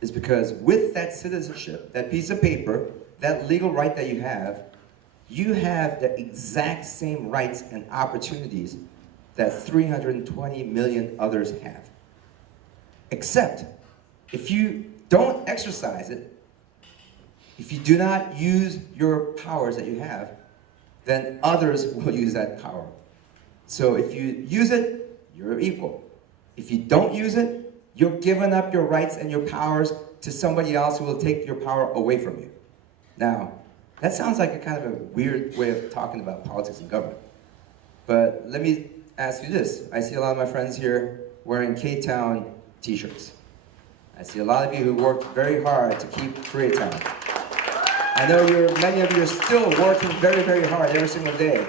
is because with that citizenship, that piece of paper, that legal right that you have the exact same rights and opportunities that 320 million others have. Except, if you don't exercise it, if you do not use your powers that you have, then others will use that power. So if you use it, you're equal. If you don't use it, you're giving up your rights and your powers to somebody else who will take your power away from you. Now, that sounds like a kind of a weird way of talking about politics and government. But let me ask you this. I see a lot of my friends here wearing K-Town t-shirts. I see a lot of you who worked very hard to keep Koreatown. I know many of you are still working very, very hard every single day.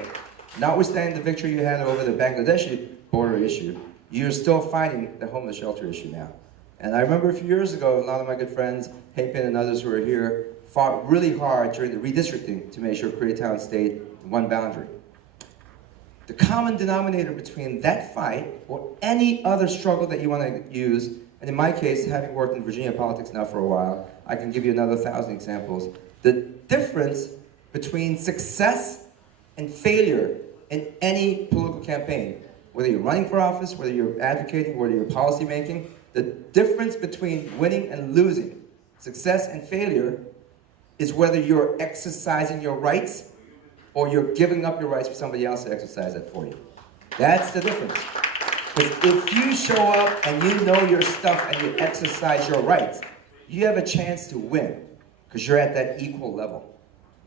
Notwithstanding the victory you had over the Bangladeshi border issue, you're still fighting the homeless shelter issue now. And I remember a few years ago, a lot of my good friends, Haypin and others who are here, fought really hard during the redistricting to make sure Koreatown stayed in one boundary. The common denominator between that fight or any other struggle that you want to use, and in my case, having worked in Virginia politics now for a while, I can give you another 1,000 examples. The difference between success and failure in any political campaign, whether you're running for office, whether you're advocating, whether you're policy making, the difference between winning and losing, success and failure, is whether you're exercising your rights or you're giving up your rights for somebody else to exercise that for you. That's the difference. Because if you show up and you know your stuff and you exercise your rights, you have a chance to win because you're at that equal level.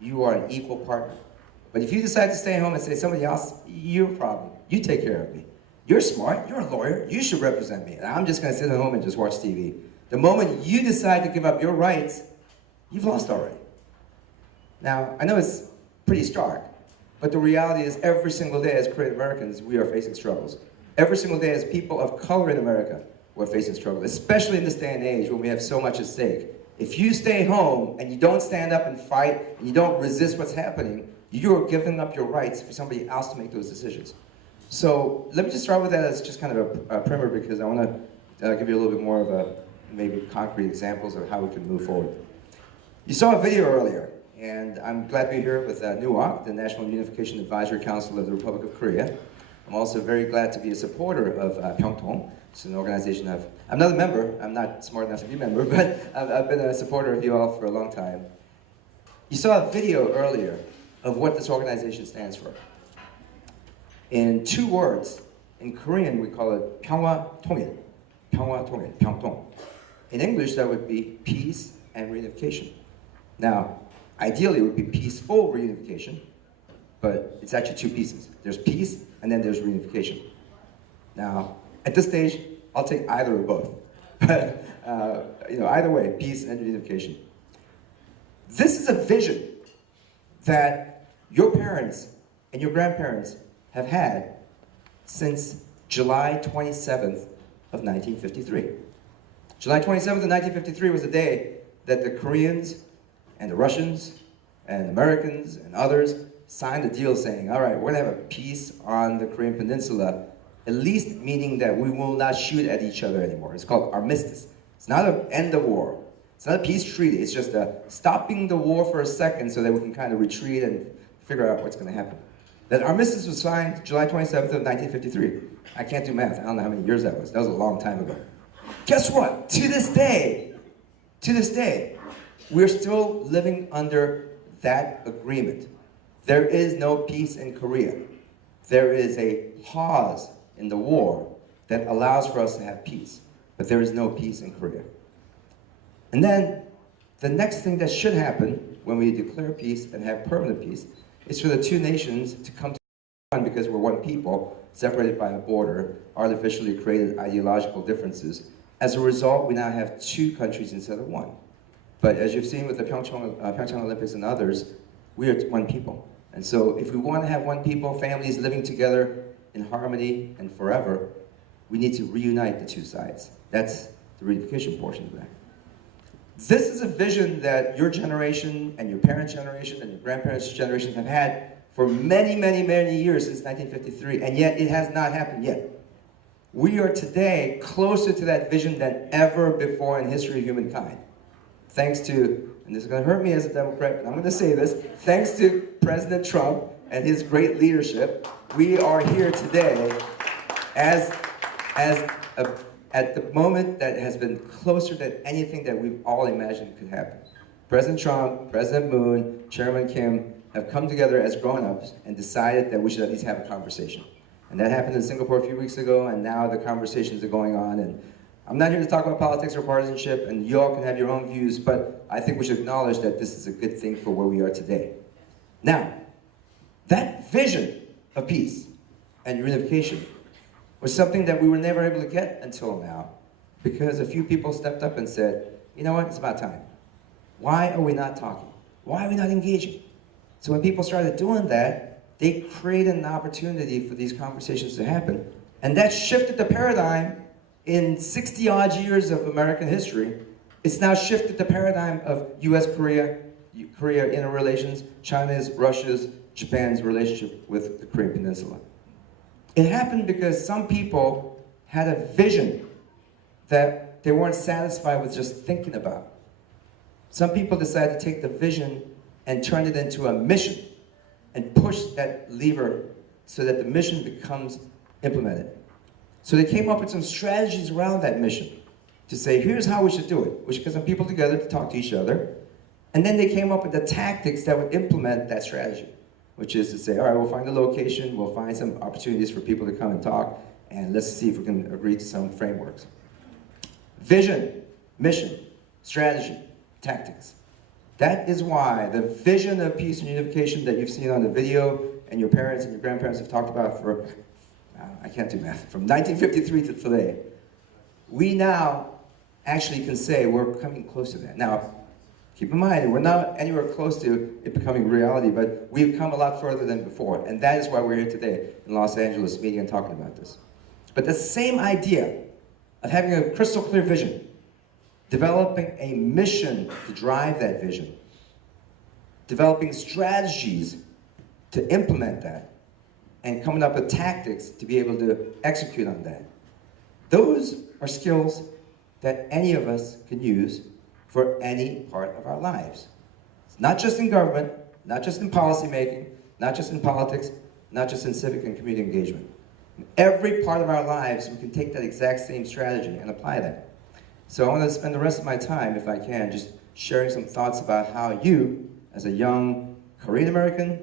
You are an equal partner. But if you decide to stay home and say, somebody else, your problem, you take care of me. You're smart, you're a lawyer, you should represent me. And I'm just gonna sit at home and just watch TV. The moment you decide to give up your rights, you've lost already. Now, I know it's pretty stark, but the reality is every single day as Korean Americans, we are facing struggles. Every single day as people of color in America, we're facing struggles, especially in this day and age when we have so much at stake. If you stay home and you don't stand up and fight, and you don't resist what's happening, you're giving up your rights for somebody else to make those decisions. So let me just start with that as just kind of a primer, because I want to give you a little bit more of a maybe concrete examples of how we can move forward. You saw a video earlier, and I'm glad to be here with NUOC, the National Unification Advisory Council of the Republic of Korea. I'm also very glad to be a supporter of La평통. It's an organization I'm not a member, I'm not smart enough to be a member, but I've been a supporter of you all for a long time. You saw a video earlier of what this organization stands for. In 2 words, in Korean we call it 평화 통일, 평화 통일, 평통. In English that would be peace and reunification. Now, ideally it would be peaceful reunification, but it's actually 2 pieces. There's peace and then there's reunification. Now, at this stage, I'll take either or both. But either way, peace and reunification. This is a vision that your parents and your grandparents have had since July 27th of 1953. July 27th of 1953 was the day that the Koreans and the Russians and Americans and others signed a deal saying, all right, we're gonna have a peace on the Korean Peninsula, at least meaning that we will not shoot at each other anymore. It's called armistice. It's not an end of war. It's not a peace treaty. It's just stopping the war for a second so that we can kind of retreat and figure out what's gonna happen. That armistice was signed July 27th of 1953. I can't do math. I don't know how many years that was. That was a long time ago. Guess what? To this day, we're still living under that agreement. There is no peace in Korea. There is a pause in the war that allows for us to have peace, but there is no peace in Korea. And then the next thing that should happen when we declare peace and have permanent peace is for the 2 nations to come together because we're one people, separated by a border, artificially created ideological differences. As a result, we now have 2 countries instead of 1. But as you've seen with the Pyeongchang Olympics and others, we are one people. And so if we want to have one people, families living together in harmony and forever, we need to reunite the 2 sides. That's the reunification portion of that. This is a vision that your generation and your parents' generation and your grandparents' generation have had for many, many, many years since 1953, and yet it has not happened yet. We are today closer to that vision than ever before in history of humankind. Thanks to, and this is going to hurt me as a Democrat, but I'm going to say this, thanks to President Trump and his great leadership, we are here today at the moment that has been closer than anything that we've all imagined could happen. President Trump, President Moon, Chairman Kim have come together as grown-ups and decided that we should at least have a conversation. And that happened in Singapore a few weeks ago, and now the conversations are going on. And I'm not here to talk about politics or partisanship, and you all can have your own views, but I think we should acknowledge that this is a good thing for where we are today. Now, that vision of peace and reunification was something that we were never able to get until now, because a few people stepped up and said, you know what, it's about time. Why are we not talking? Why are we not engaging? So when people started doing that, they created an opportunity for these conversations to happen. And that shifted the paradigm in 60-odd years of American history. It's now shifted the paradigm of US-Korea, Korea interrelations, China's, Russia's, Japan's relationship with the Korean Peninsula. It happened because some people had a vision that they weren't satisfied with just thinking about. Some people decided to take the vision and turn it into a mission and push that lever so that the mission becomes implemented. So they came up with some strategies around that mission to say, here's how we should do it. We should get some people together to talk to each other. And then they came up with the tactics that would implement that strategy, which is to say, all right, we'll find a location, we'll find some opportunities for people to come and talk, and let's see if we can agree to some frameworks. Vision, mission, strategy, tactics. That is why the vision of peace and unification that you've seen on the video and your parents and your grandparents have talked about for, I can't do math, from 1953 to today, we now actually can say we're coming close to that. Now, keep in mind, we're not anywhere close to it becoming reality, but we've come a lot further than before, and that is why we're here today in Los Angeles meeting and talking about this. But the same idea of having a crystal clear vision, developing a mission to drive that vision, developing strategies to implement that, and coming up with tactics to be able to execute on that. Those are skills that any of us can use for any part of our lives. Not just in government, not just in policy making, not just in politics, not just in civic and community engagement. In every part of our lives, we can take that exact same strategy and apply that. So I want to spend the rest of my time, if I can, just sharing some thoughts about how you, as a young Korean American,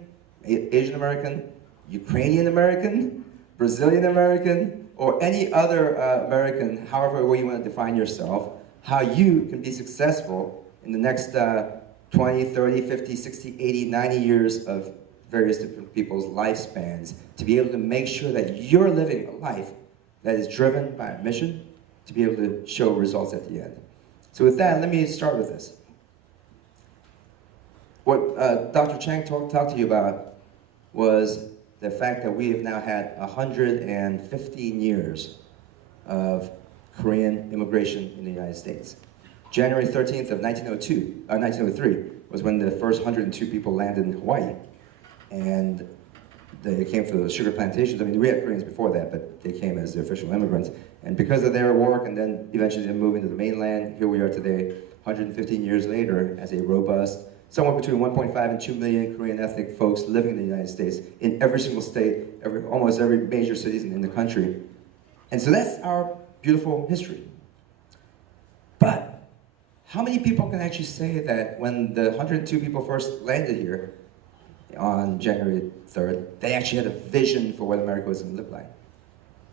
Asian American, Ukrainian American, Brazilian American, or any other American, however way you want to define yourself, how you can be successful in the next 20, 30, 50, 60, 80, 90 years of various different people's lifespans to be able to make sure that you're living a life that is driven by a mission to be able to show results at the end. So with that, let me start with this. What Dr. Chang talked to you about was the fact that we have now had 115 years of Korean immigration in the United States. January 13th of 1903 was when the first 102 people landed in Hawaii. And they came for the sugar plantations. I mean, we had Koreans before that, but they came as the official immigrants. And because of their work and then eventually moving to the mainland, here we are today, 115 years later, as a robust, somewhere between 1.5 and 2 million Korean ethnic folks living in the United States, in every single state, almost every major cities in the country. And so that's our beautiful history. But how many people can actually say that when the 102 people first landed here on January 3rd, they actually had a vision for what America was going to look like?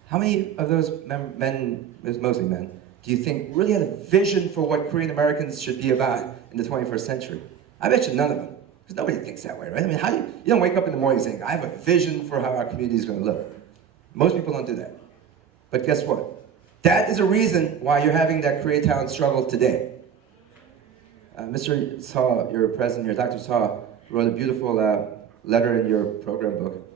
How many of those men, it was mostly men, do you think really had a vision for what Korean Americans should be about in the 21st century? I bet you none of them, because nobody thinks that way, right? I mean, you don't wake up in the morning saying, I have a vision for how our community is going to look. Most people don't do that. But guess what? That is a reason why you're having that Koreatown struggle today. Mr. Saw, your president here, Dr. Saw, wrote a beautiful letter in your program book.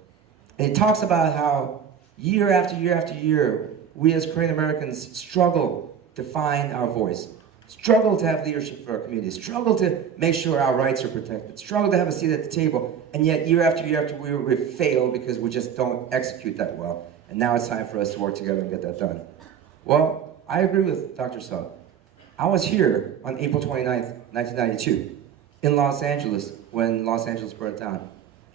And he talks about how year after year after year, we as Korean Americans struggle to find our voice, struggle to have leadership for our community, struggle to make sure our rights are protected, struggle to have a seat at the table, and yet year after year after we fail because we just don't execute that well. And now it's time for us to work together and get that done. Well, I agree with Dr. Saw. I was here on April 29th, 1992, in Los Angeles when Los Angeles burnt down.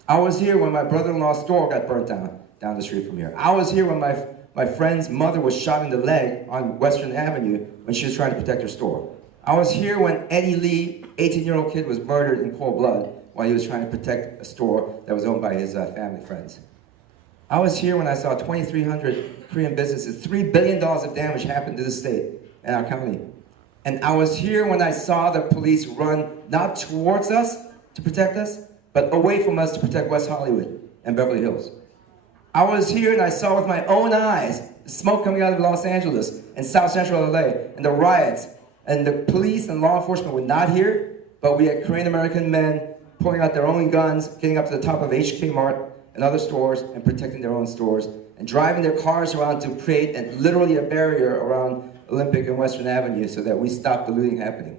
I was here when my brother-in-law's store got burnt down the street from here. I was here when my friend's mother was shot in the leg on Western Avenue when she was trying to protect her store. I was here when Eddie Lee, 18-year-old kid, was murdered in cold blood while he was trying to protect a store that was owned by his family friends. I was here when I saw 2,300 Korean businesses, $3 billion of damage happen to the state and our county. And I was here when I saw the police run not towards us to protect us, but away from us to protect West Hollywood and Beverly Hills. I was here and I saw with my own eyes the smoke coming out of Los Angeles and South Central LA and the riots, and the police and law enforcement were not here, but we had Korean American men pulling out their own guns, getting up to the top of HK Mart and other stores and protecting their own stores, and driving their cars around to create literally a barrier around Olympic and Western Avenue so that we stop the looting happening.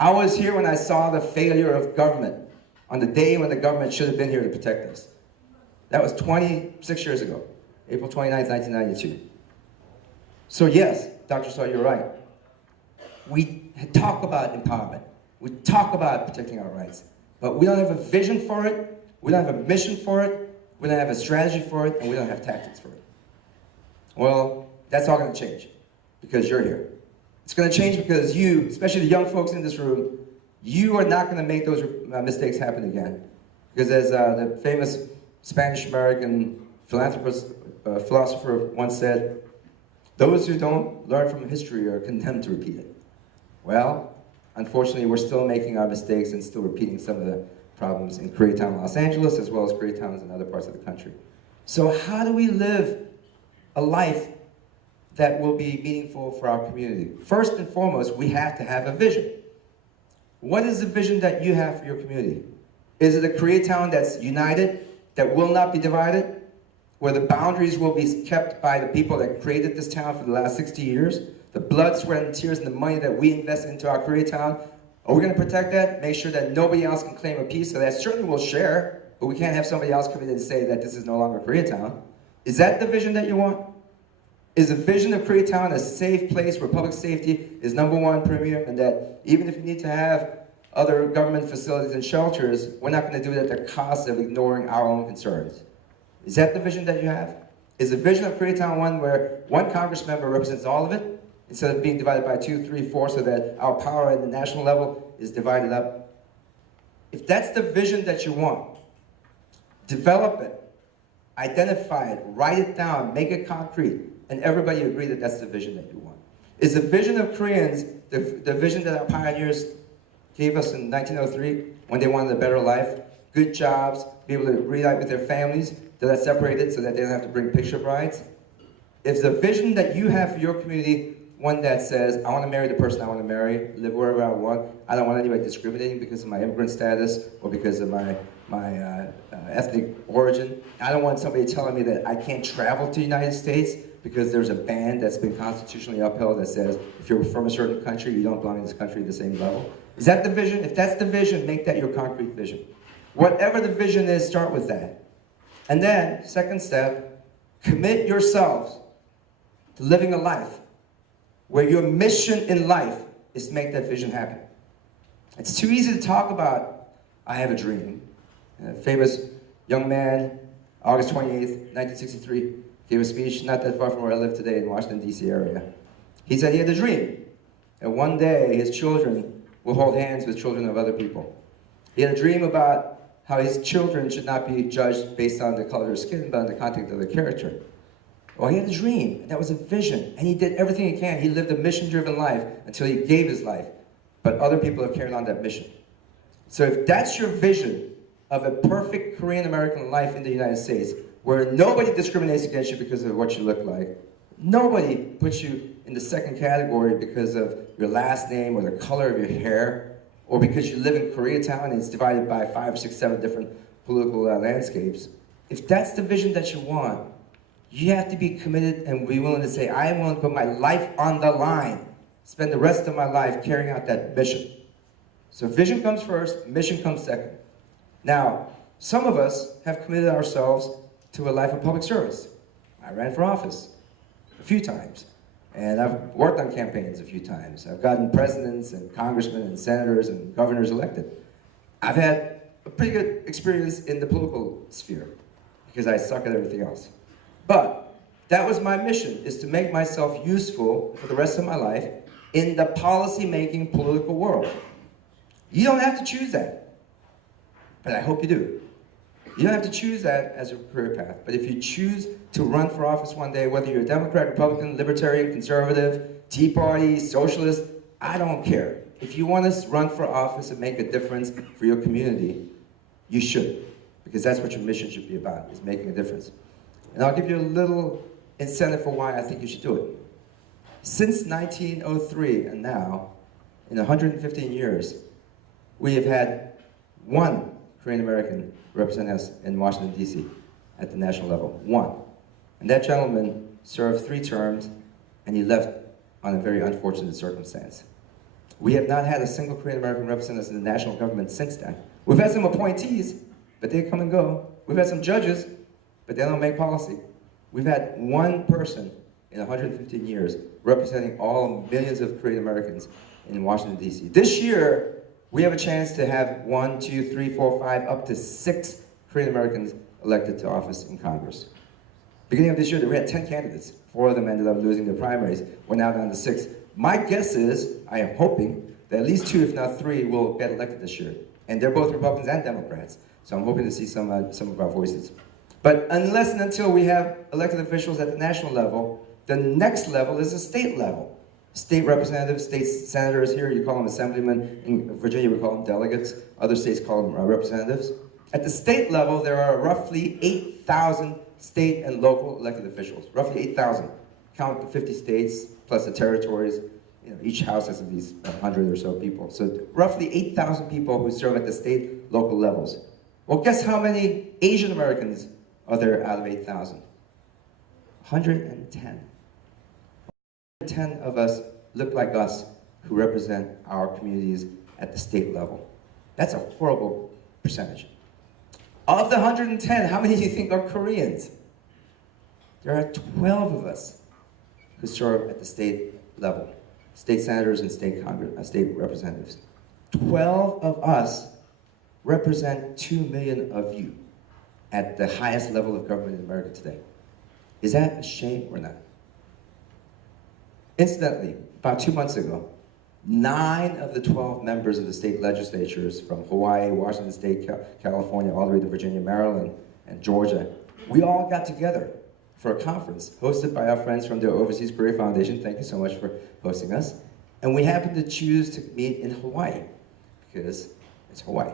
I was here when I saw the failure of government on the day when the government should have been here to protect us. That was 26 years ago, April 29th, 1992. So yes, Dr. Saw, you're right. We talk about empowerment. We talk about protecting our rights, but we don't have a vision for it, we don't have a mission for it, we don't have a strategy for it, and we don't have tactics for it. Well, that's all going to change because you're here. It's going to change because you, especially the young folks in this room, you are not going to make those mistakes happen again. Because as the famous Spanish-American philanthropist, philosopher once said, those who don't learn from history are condemned to repeat it. Well, unfortunately, we're still making our mistakes and still repeating some of the problems in Koreatown, Los Angeles, as well as Koreatowns in other parts of the country. So how do we live a life that will be meaningful for our community? First and foremost, we have to have a vision. What is the vision that you have for your community? Is it a Koreatown that's united, that will not be divided, where the boundaries will be kept by the people that created this town for the last 60 years? The blood, sweat, and tears and the money that we invest into our Koreatown, are we going to protect that? Make sure that nobody else can claim a piece of that? Certainly we'll share, but we can't have somebody else come in and say that this is no longer Koreatown. Is that the vision that you want? Is the vision of Koreatown a safe place where public safety is #1 premium, and that even if you need to have other government facilities and shelters, we're not going to do it at the cost of ignoring our own concerns? Is that the vision that you have? Is the vision of Koreatown one where one Congress member represents all of it, instead of being divided by 2, 3, 4, so that our power at the national level is divided up? If that's the vision that you want, develop it, identify it, write it down, make it concrete, and everybody agree that that's the vision that you want. Is the vision of Koreans the vision that our pioneers gave us in 1903 when they wanted a better life, good jobs, be able to reunite with their families, that are separated so that they don't have to bring picture brides? If the vision that you have for your community, one that says, I want to marry the person I want to marry, live wherever I want, I don't want anybody discriminating because of my immigrant status or because of my ethnic origin. I don't want somebody telling me that I can't travel to the United States because there's a ban that's been constitutionally upheld that says if you're from a certain country, you don't belong in this country at the same level. Is that the vision? If that's the vision, make that your concrete vision. Whatever the vision is, start with that. And then, second step, commit yourselves to living a life where your mission in life is to make that vision happen. It's too easy to talk about, I have a dream. A famous young man, August 28th, 1963, gave a speech not that far from where I live today in Washington, D.C. area. He said he had a dream, and one day his children will hold hands with children of other people. He had a dream about how his children should not be judged based on the color of their skin, but on the content of their character. Well, he had a dream, and that was a vision, and he did everything he can. He lived a mission-driven life until he gave his life, but other people have carried on that mission. So if that's your vision of a perfect Korean-American life in the United States, where nobody discriminates against you because of what you look like, nobody puts you in the second category because of your last name or the color of your hair, or because you live in Koreatown and it's divided by 5, 6, 7 different political landscapes. If that's the vision that you want, you have to be committed and be willing to say, I am willing to put my life on the line, spend the rest of my life carrying out that mission. So vision comes first, mission comes second. Now, some of us have committed ourselves to a life of public service. I ran for office a few times, and I've worked on campaigns a few times. I've gotten presidents and congressmen and senators and governors elected. I've had a pretty good experience in the political sphere because I suck at everything else. But that was my mission, is to make myself useful for the rest of my life in the policy-making political world. You don't have to choose that, but I hope you do. You don't have to choose that as a career path, but if you choose to run for office one day, whether you're a Democrat, Republican, Libertarian, Conservative, Tea Party, Socialist, I don't care. If you want to run for office and make a difference for your community, you should, because that's what your mission should be about, is making a difference. And I'll give you a little incentive for why I think you should do it. Since 1903 and now, in 115 years, we have had one Korean American represent us in Washington, D.C. at the national level, one. And that gentleman served 3 terms, and he left on a very unfortunate circumstance. We have not had a single Korean American represent us in the national government since then. We've had some appointees, but they come and go. We've had some judges, but they don't make policy. We've had one person in 115 years representing all millions of Korean Americans in Washington, D.C. This year, we have a chance to have 1, 2, 3, 4, 5, up to 6 Korean Americans elected to office in Congress. Beginning of this year, we had 10 candidates. 4 of them ended up losing their primaries. We're now down to 6. My guess is, I am hoping, that at least 2, if not 3, will get elected this year. And they're both Republicans and Democrats. So I'm hoping to see some of our voices. But unless and until we have elected officials at the national level, the next level is the state level. State representatives, state senators, here you call them assemblymen, in Virginia we call them delegates, other states call them representatives. At the state level, there are roughly 8,000 state and local elected officials, roughly 8,000. Count the 50 states, plus the territories, each house has at least 100 or so people. So roughly 8,000 people who serve at the state, local levels. Well, guess how many Asian Americans are there out of 8,000? 110. 110 of us look like us who represent our communities at the state level. That's a horrible percentage. Of the 110, how many do you think are Koreans? There are 12 of us who serve at the state level, state senators and state representatives. 12 of us represent 2 million of you at the highest level of government in America today. Is that a shame or not? Incidentally, about 2 months ago, 9 of the 12 members of the state legislatures from Hawaii, Washington State, California, all the way to Virginia, Maryland, and Georgia, we all got together for a conference hosted by our friends from the Overseas Korea Foundation. Thank you so much for hosting us. And we happened to choose to meet in Hawaii because it's Hawaii.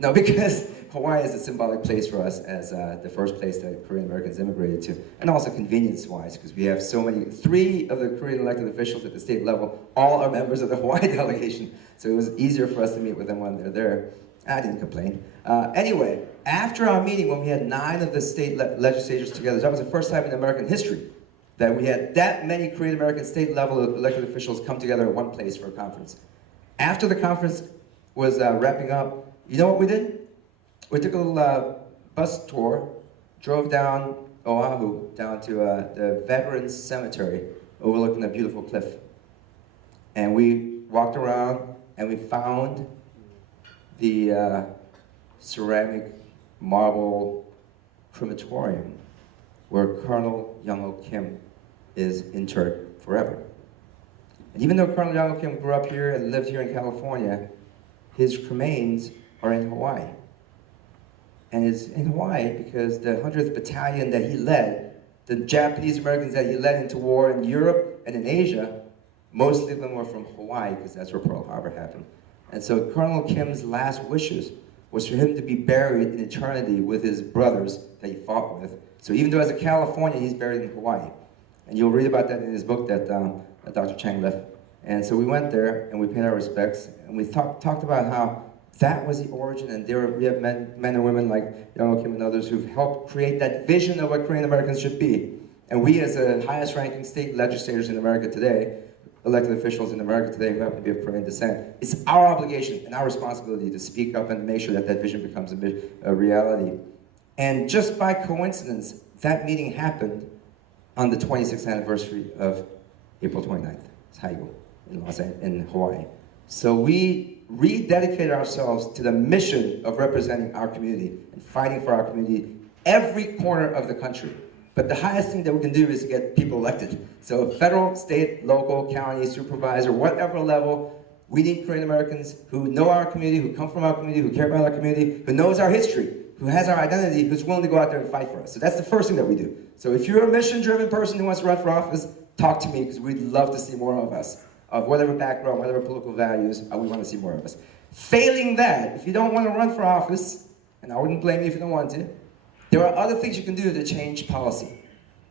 No, because Hawaii is a symbolic place for us as the first place that Korean Americans immigrated to, and also convenience-wise, because we have so many, 3 of the Korean elected officials at the state level, all are members of the Hawaii delegation, so it was easier for us to meet with them when they're there. I didn't complain. Anyway, after our meeting, when we had 9 of the state legislatures together, that was the first time in American history that we had that many Korean American state level elected officials come together at one place for a conference. After the conference was wrapping up, you know what we did? We took a little bus tour, drove down Oahu, down to the Veterans Cemetery, overlooking a beautiful cliff. And we walked around and we found the ceramic marble crematorium where Colonel Young-ho Kim is interred forever. And even though Colonel Young-ho Kim grew up here and lived here in California, his remains are in Hawaii. And it's in Hawaii because the 100th Battalion that he led, the Japanese Americans that he led into war in Europe and in Asia, mostly of them were from Hawaii because that's where Pearl Harbor happened. And so Colonel Kim's last wishes was for him to be buried in eternity with his brothers that he fought with. So even though as a Californian, he's buried in Hawaii. And you'll read about that in his book that Dr. Chang left. And so we went there and we paid our respects and we talked about how that was the origin, and we have men and women like Young-ho Kim and others who've helped create that vision of what Korean Americans should be. And we as the highest ranking state legislators in America today, elected officials in America today who happen to be of Korean descent, it's our obligation and our responsibility to speak up and make sure that that vision becomes a reality. And just by coincidence, that meeting happened on the 26th anniversary of April 29th, Saigo, in Hawaii. So we rededicated ourselves to the mission of representing our community and fighting for our community every corner of the country. But the highest thing that we can do is to get people elected. So federal, state, local, county, supervisor, whatever level, we need Korean Americans who know our community, who come from our community, who care about our community, who knows our history, who has our identity, who's willing to go out there and fight for us. So that's the first thing that we do. So if you're a mission-driven person who wants to run for office, talk to me because we'd love to see more of us. Of whatever background, whatever political values, we want to see more of us. Failing that, if you don't want to run for office, and I wouldn't blame you if you don't want to, there are other things you can do to change policy.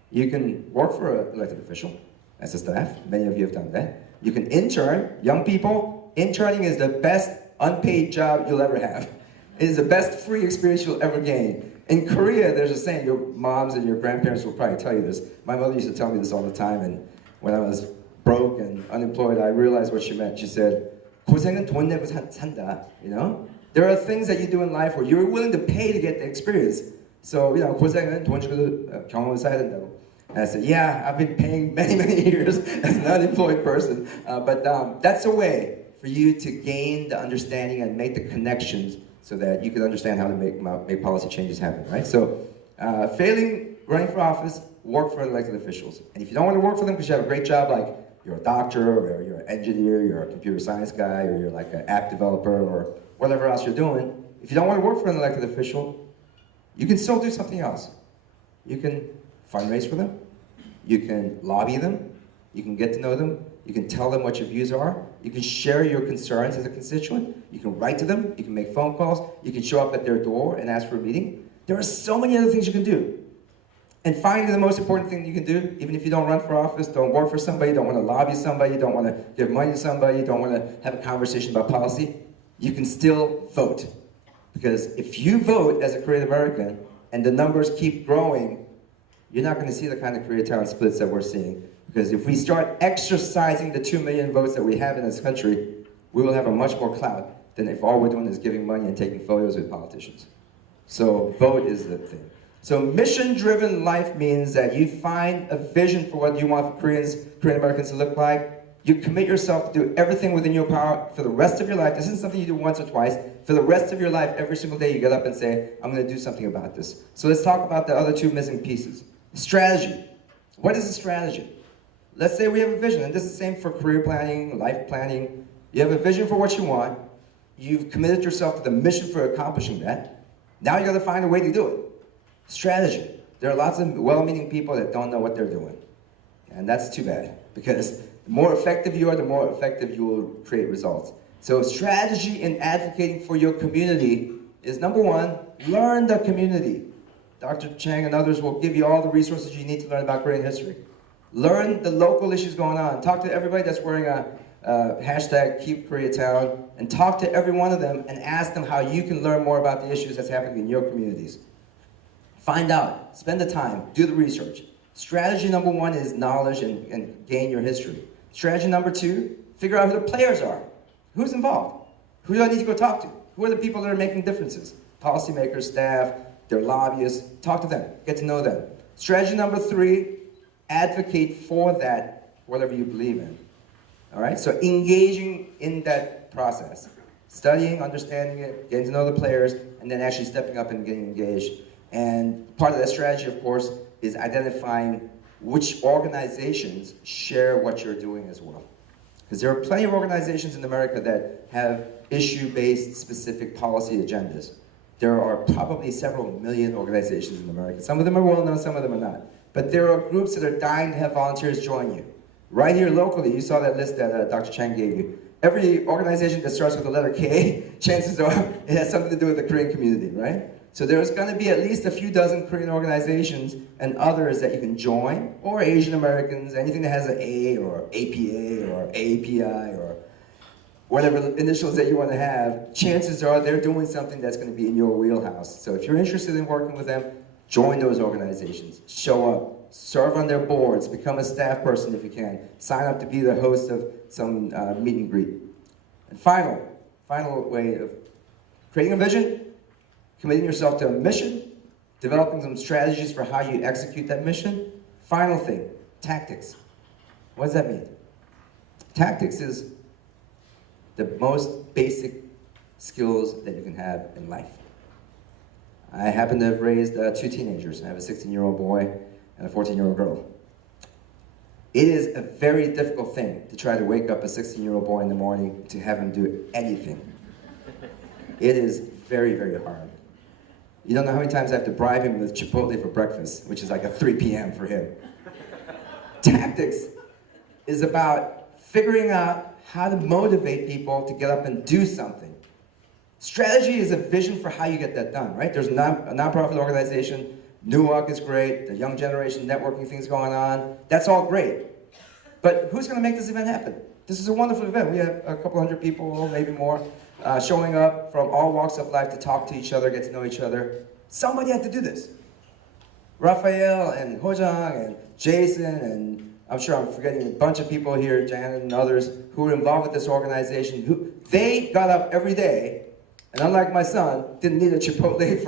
You can work for an elected official as a staff. Many of you have done that. You can intern. Young people, interning is the best unpaid job you'll ever have. It is the best free experience you'll ever gain. In Korea, there's a saying, your moms and your grandparents will probably tell you this. My mother used to tell me this all the time, and when I was broke and unemployed, I realized what she meant. She said, 고생은 돈 내고 산다, you know? There are things that you do in life where you're willing to pay to get the experience. So, you know, 고생은 돈 주고 경험을 쌓아야 된다고. And I said, yeah, I've been paying many years as an unemployed person. But that's a way for you to gain the understanding and make the connections so that you can understand how to make policy changes happen, right? So, failing running for office, work for elected officials. And if you don't want to work for them because you have a great job, like you're a doctor, or you're an engineer, you're a computer science guy, or you're like an app developer, or whatever else you're doing, if you don't want to work for an elected official, you can still do something else. You can fundraise for them, you can lobby them, you can get to know them, you can tell them what your views are, you can share your concerns as a constituent, you can write to them, you can make phone calls, you can show up at their door and ask for a meeting. There are so many other things you can do. And finally, the most important thing you can do, even if you don't run for office, don't work for somebody, don't want to lobby somebody, don't want to give money to somebody, don't want to have a conversation about policy, you can still vote. Because if you vote as a Korean American and the numbers keep growing, you're not going to see the kind of Koreatown splits that we're seeing. Because if we start exercising the 2 million votes that we have in this country, we will have a much more clout than if all we're doing is giving money and taking photos with politicians. So vote is the thing. So mission-driven life means that you find a vision for what you want for Korean Americans to look like. You commit yourself to do everything within your power for the rest of your life. This isn't something you do once or twice. For the rest of your life, every single day you get up and say, I'm going to do something about this. So let's talk about the other two missing pieces. Strategy. What is a strategy? Let's say we have a vision, and this is the same for career planning, life planning. You have a vision for what you want. You've committed yourself to the mission for accomplishing that. Now you got to find a way to do it. Strategy. There are lots of well-meaning people that don't know what they're doing. And that's too bad, because the more effective you are, the more effective you will create results. So strategy in advocating for your community is, number one, learn the community. Dr. Chang and others will give you all the resources you need to learn about Korean history. Learn the local issues going on. Talk to everybody that's wearing a hashtag Keep Koreatown, and talk to every one of them and ask them how you can learn more about the issues that's happening in your communities. Find out, spend the time, do the research. Strategy number one is knowledge and gain your history. Strategy number two, figure out who the players are. Who's involved? Who do I need to go talk to? Who are the people that are making differences? Policymakers, staff, their lobbyists. Talk to them, get to know them. Strategy number three, advocate for that, whatever you believe in. All right, so engaging in that process. Studying, understanding it, getting to know the players, and then actually stepping up and getting engaged. And part of that strategy, of course, is identifying which organizations share what you're doing as well. Because there are plenty of organizations in America that have issue-based specific policy agendas. There are probably several million organizations in America. Some of them are well-known, some of them are not. But there are groups that are dying to have volunteers join you. Right here locally, you saw that list that Dr. Chang gave you. Every organization that starts with the letter K, chances are it has something to do with the Korean community, right? So there's going to be at least a few dozen Korean organizations and others that you can join, or Asian Americans, anything that has an A or APA or API or whatever initials that you want to have, chances are they're doing something that's going to be in your wheelhouse. So if you're interested in working with them, join those organizations, show up, serve on their boards, become a staff person if you can, sign up to be the host of some meet and greet. And final way of creating a vision, committing yourself to a mission, developing some strategies for how you execute that mission. Final thing, tactics. What does that mean? Tactics is the most basic skills that you can have in life. I happen to have raised two teenagers. I have a 16-year-old boy and a 14-year-old girl. It is a very difficult thing to try to wake up a 16-year-old boy in the morning to have him do anything. It is very, very hard. You don't know how many times I have to bribe him with Chipotle for breakfast, which is like a 3 p.m. for him. Tactics is about figuring out how to motivate people to get up and do something. Strategy is a vision for how you get that done, right? There's a nonprofit organization, NUWAC is great, the young generation networking things going on, that's all great. But who's gonna make this event happen? This is a wonderful event. We have a couple hundred people, maybe more, showing up from all walks of life to talk to each other, get to know each other. Somebody had to do this. Raphael and Hojang and Jason, and I'm sure I'm forgetting a bunch of people here, Janet and others, who were involved with this organization, they got up every day, and unlike my son, didn't need a Chipotle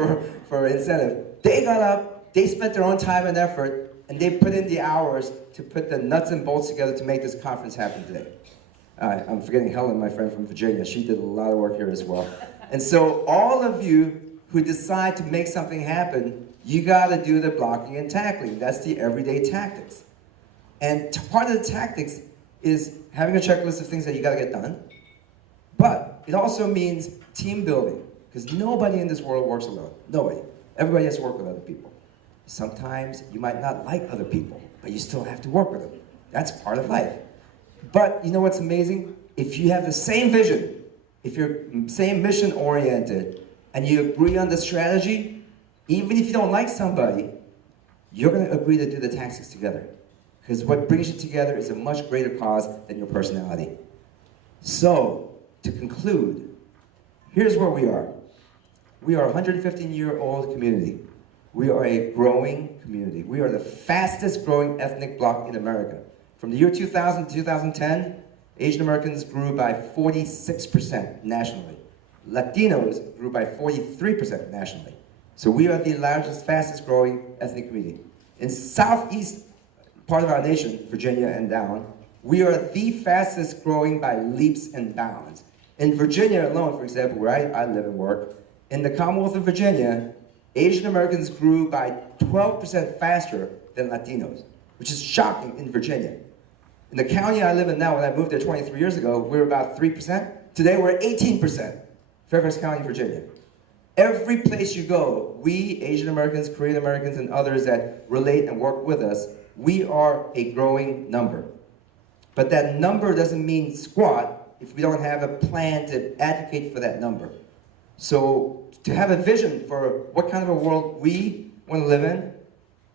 for incentive. They got up, they spent their own time and effort, and they put in the hours to put the nuts and bolts together to make this conference happen today. I'm forgetting Helen, my friend from Virginia. She did a lot of work here as well. And so all of you who decide to make something happen, you gotta do the blocking and tackling. That's the everyday tactics. And part of the tactics is having a checklist of things that you gotta get done. But it also means team building, because nobody in this world works alone. Nobody. Everybody has to work with other people. Sometimes you might not like other people, but you still have to work with them. That's part of life. But you know what's amazing? If you have the same vision, if you're same mission oriented, and you agree on the strategy, even if you don't like somebody, you're gonna agree to do the tactics together. Because what brings you together is a much greater cause than your personality. So, to conclude, here's where we are. We are a 115-year-old community. We are a growing community. We are the fastest growing ethnic bloc in America. From the year 2000 to 2010, Asian Americans grew by 46% nationally. Latinos grew by 43% nationally. So we are the largest, fastest growing ethnic community. In southeast part of our nation, Virginia and down, we are the fastest growing by leaps and bounds. In Virginia alone, for example, where I live and work, in the Commonwealth of Virginia, Asian Americans grew by 12% faster than Latinos, which is shocking in Virginia. In the county I live in now, when I moved there 23 years ago, we were about 3%. Today we're 18%, Fairfax County, Virginia. Every place you go, we, Asian Americans, Korean Americans, and others that relate and work with us, we are a growing number. But that number doesn't mean squat if we don't have a plan to advocate for that number. So to have a vision for what kind of a world we want to live in,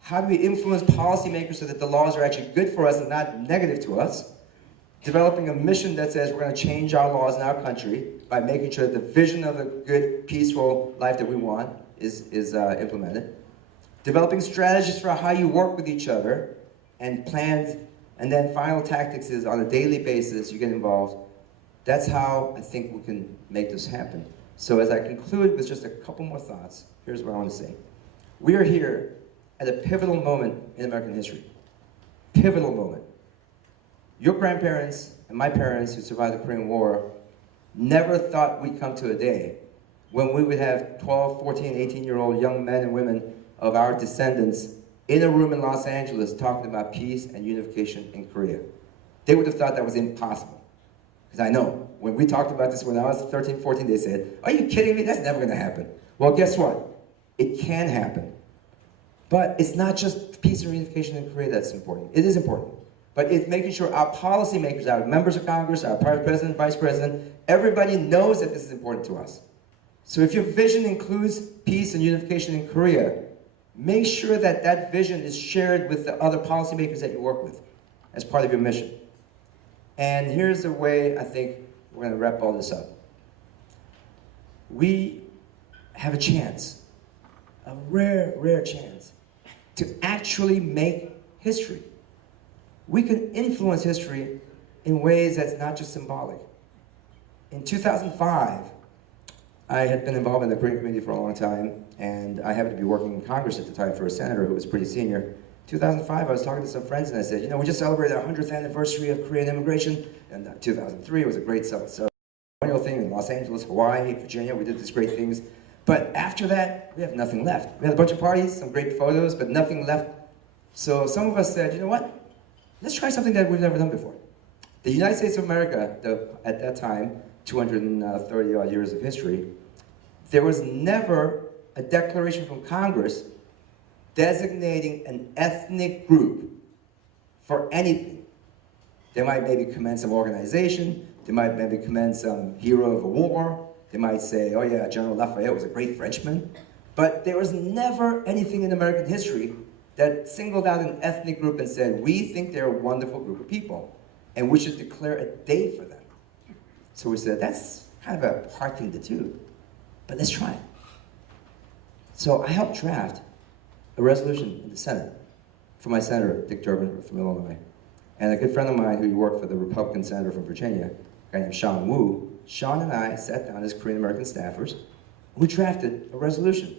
how do we influence policymakers so that the laws are actually good for us and not negative to us, developing a mission that says we're going to change our laws in our country by making sure that the vision of a good, peaceful life that we want is implemented, developing strategies for how you work with each other, and plans, and then final tactics is on a daily basis you get involved. That's how I think we can make this happen. So as I conclude with just a couple more thoughts, here's what I want to say. We are here at a pivotal moment in American history. Pivotal moment. Your grandparents and my parents who survived the Korean War never thought we'd come to a day when we would have 12, 14, 18-year-old young men and women of our descendants in a room in Los Angeles talking about peace and unification in Korea. They would have thought that was impossible. Because I know, when we talked about this when I was 13, 14, they said, "Are you kidding me? That's never going to happen." Well, guess what? It can happen. But it's not just peace and reunification in Korea that's important. It is important. But it's making sure our policymakers, our members of Congress, our president, vice president, everybody knows that this is important to us. So if your vision includes peace and unification in Korea, make sure that that vision is shared with the other policymakers that you work with as part of your mission. And here's the way I think we're going to wrap all this up. We have a chance, a rare, rare chance, to actually make history. We can influence history in ways that's not just symbolic. In 2005, I had been involved in the Korean community for a long time, and I happened to be working in Congress at the time for a senator who was pretty senior. 2005, I was talking to some friends and I said, you know, we just celebrated our 100th anniversary of Korean immigration. And 2003, it was a great ceremonial thing in Los Angeles, Hawaii, Virginia. We did these great things. But after that, we have nothing left. We had a bunch of parties, some great photos, but nothing left. So some of us said, you know what? Let's try something that we've never done before. The United States of America, at that time, 230 odd years of history, there was never a declaration from Congress designating an ethnic group for anything. They might maybe commend some organization, they might maybe commend some hero of a war, they might say, oh yeah, General Lafayette was a great Frenchman, but there was never anything in American history that singled out an ethnic group and said, we think they're a wonderful group of people, and we should declare a day for them. So we said, that's kind of a hard thing to do, but let's try it. So I helped draft a resolution in the Senate for my senator, Dick Durbin from Illinois, and a good friend of mine who worked for the Republican senator from Virginia, a guy named Sean Wu. Sean and I sat down as Korean American staffers, and we drafted a resolution,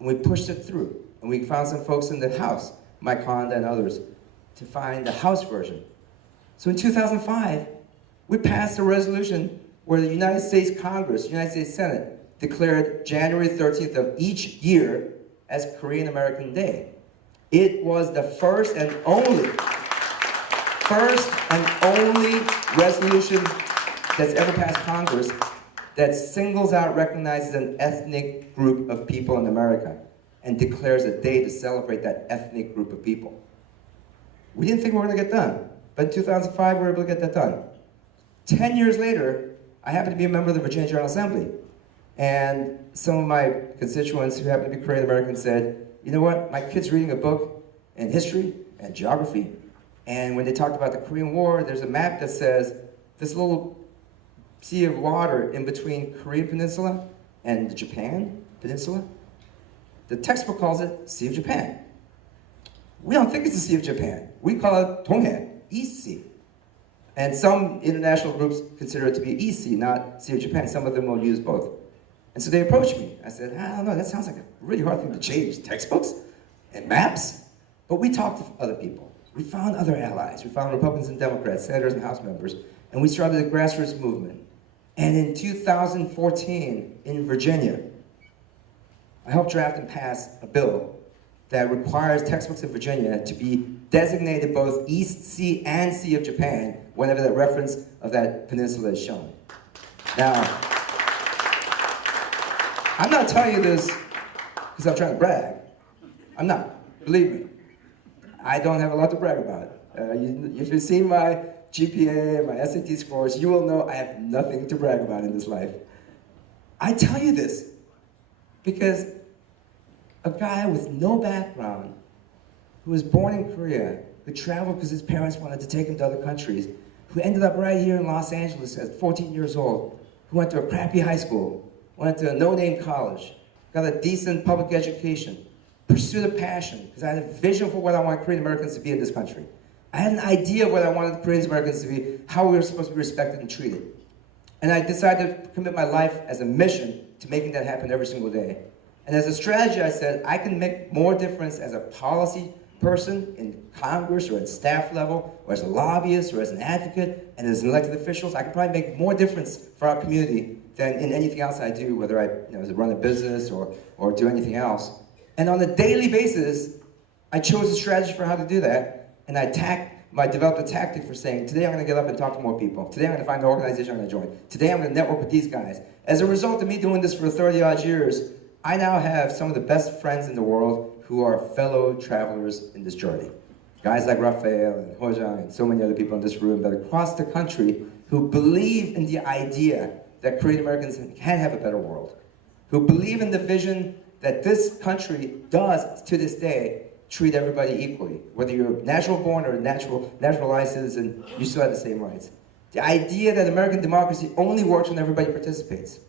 and we pushed it through, and we found some folks in the House, Mike Honda and others, to find the House version. So in 2005, we passed a resolution where the United States Congress, United States Senate, declared January 13th of each year as Korean American Day. It was the first and only resolution that's ever passed Congress that singles out, recognizes an ethnic group of people in America and declares a day to celebrate that ethnic group of people. We didn't think we were going to get done, but in 2005 we were able to get that done. 10 years later, I happened to be a member of the Virginia General Assembly, and some of my constituents who happen to be Korean American said, you know what, my kid's reading a book in history and geography, and when they talked about the Korean War, there's a map that says this little sea of water in between Korean Peninsula and the Japan Peninsula. The textbook calls it Sea of Japan. We don't think it's the Sea of Japan. We call it Donghae, East Sea. And some international groups consider it to be East Sea, not Sea of Japan. Some of them will use both. And so they approached me. I said, I don't know, that sounds like a really hard thing to change. Textbooks and maps? But we talked to other people. We found other allies. We found Republicans and Democrats, senators and House members, and we started a grassroots movement. And in 2014, in Virginia, I helped draft and pass a bill that requires textbooks in Virginia to be designated both East Sea and Sea of Japan whenever the reference of that peninsula is shown. Now, I'm not telling you this because I'm trying to brag. I'm not, believe me. I don't have a lot to brag about. If you've seen my GPA, my SAT scores, you will know I have nothing to brag about in this life. I tell you this because a guy with no background, who was born in Korea, who traveled because his parents wanted to take him to other countries, who ended up right here in Los Angeles at 14 years old, who went to a crappy high school, went to a no-name college, got a decent public education, pursued a passion, because I had a vision for what I wanted Korean Americans to be in this country. I had an idea of what I wanted Korean Americans to be, how we were supposed to be respected and treated. And I decided to commit my life as a mission to making that happen every single day. And as a strategy, I said, I can make more difference as a policy person in Congress or at staff level, or as a lobbyist, or as an advocate, and as elected officials. I can probably make more difference for our community than in anything else I do, whether I run a business or do anything else. And on a daily basis, I chose a strategy for how to do that, and I developed a tactic for saying, today I'm going to get up and talk to more people. Today I'm going to find an organization I'm going to join. Today I'm going to network with these guys. As a result of me doing this for 30-odd years, I now have some of the best friends in the world who are fellow travelers in this journey. Guys like Raphael and Hojang and so many other people in this room that across the country who believe in the idea that Korean Americans can have a better world, who believe in the vision that this country does, to this day, treat everybody equally. Whether you're natural born or naturalized citizen, you still have the same rights. The idea that American democracy only works when everybody participates.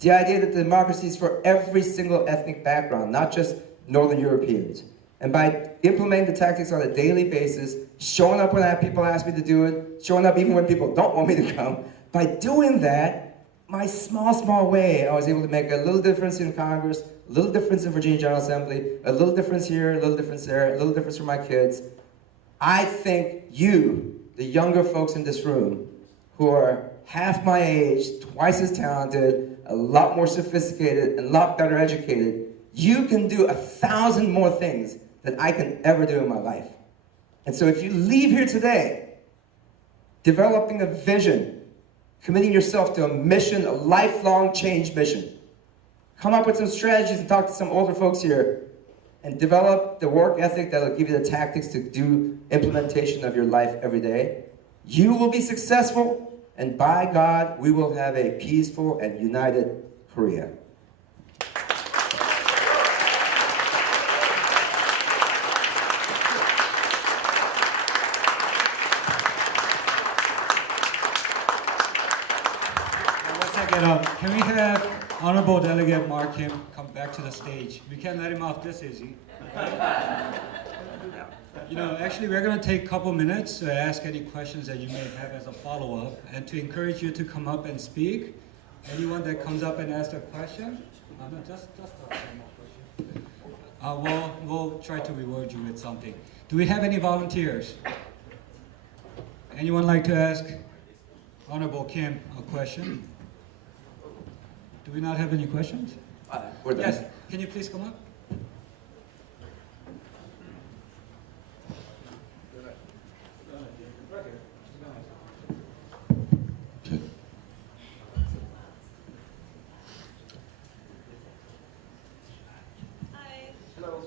The idea that the democracy is for every single ethnic background, not just Northern Europeans. And by implementing the tactics on a daily basis, showing up when people ask me to do it, showing up even when people don't want me to come, by doing that, my small way, I was able to make a little difference in Congress, a little difference in Virginia General Assembly, a little difference here, a little difference there, a little difference for my kids. I think you, the younger folks in this room, who are half my age, twice as talented, a lot more sophisticated, and a lot better educated, you can do 1,000 more things than I can ever do in my life. And so if you leave here today, developing a vision, committing yourself to a mission, a lifelong change mission, come up with some strategies and talk to some older folks here, and develop the work ethic that will give you the tactics to do implementation of your life every day, you will be successful, and by God, we will have a peaceful and united Korea. Can we have Honorable Delegate Mark Kim come back to the stage? We can't let him off this easy. Right? Actually, we're going to take a couple minutes to ask any questions that you may have as a follow-up, and to encourage you to come up and speak. Anyone that comes up and asks a question, no, just a question. We'll try to reward you with something. Do we have any volunteers? Anyone like to ask Honorable Kim a question? Do we not have any questions? We're done. Yes, can you please come up? Hi. Hello.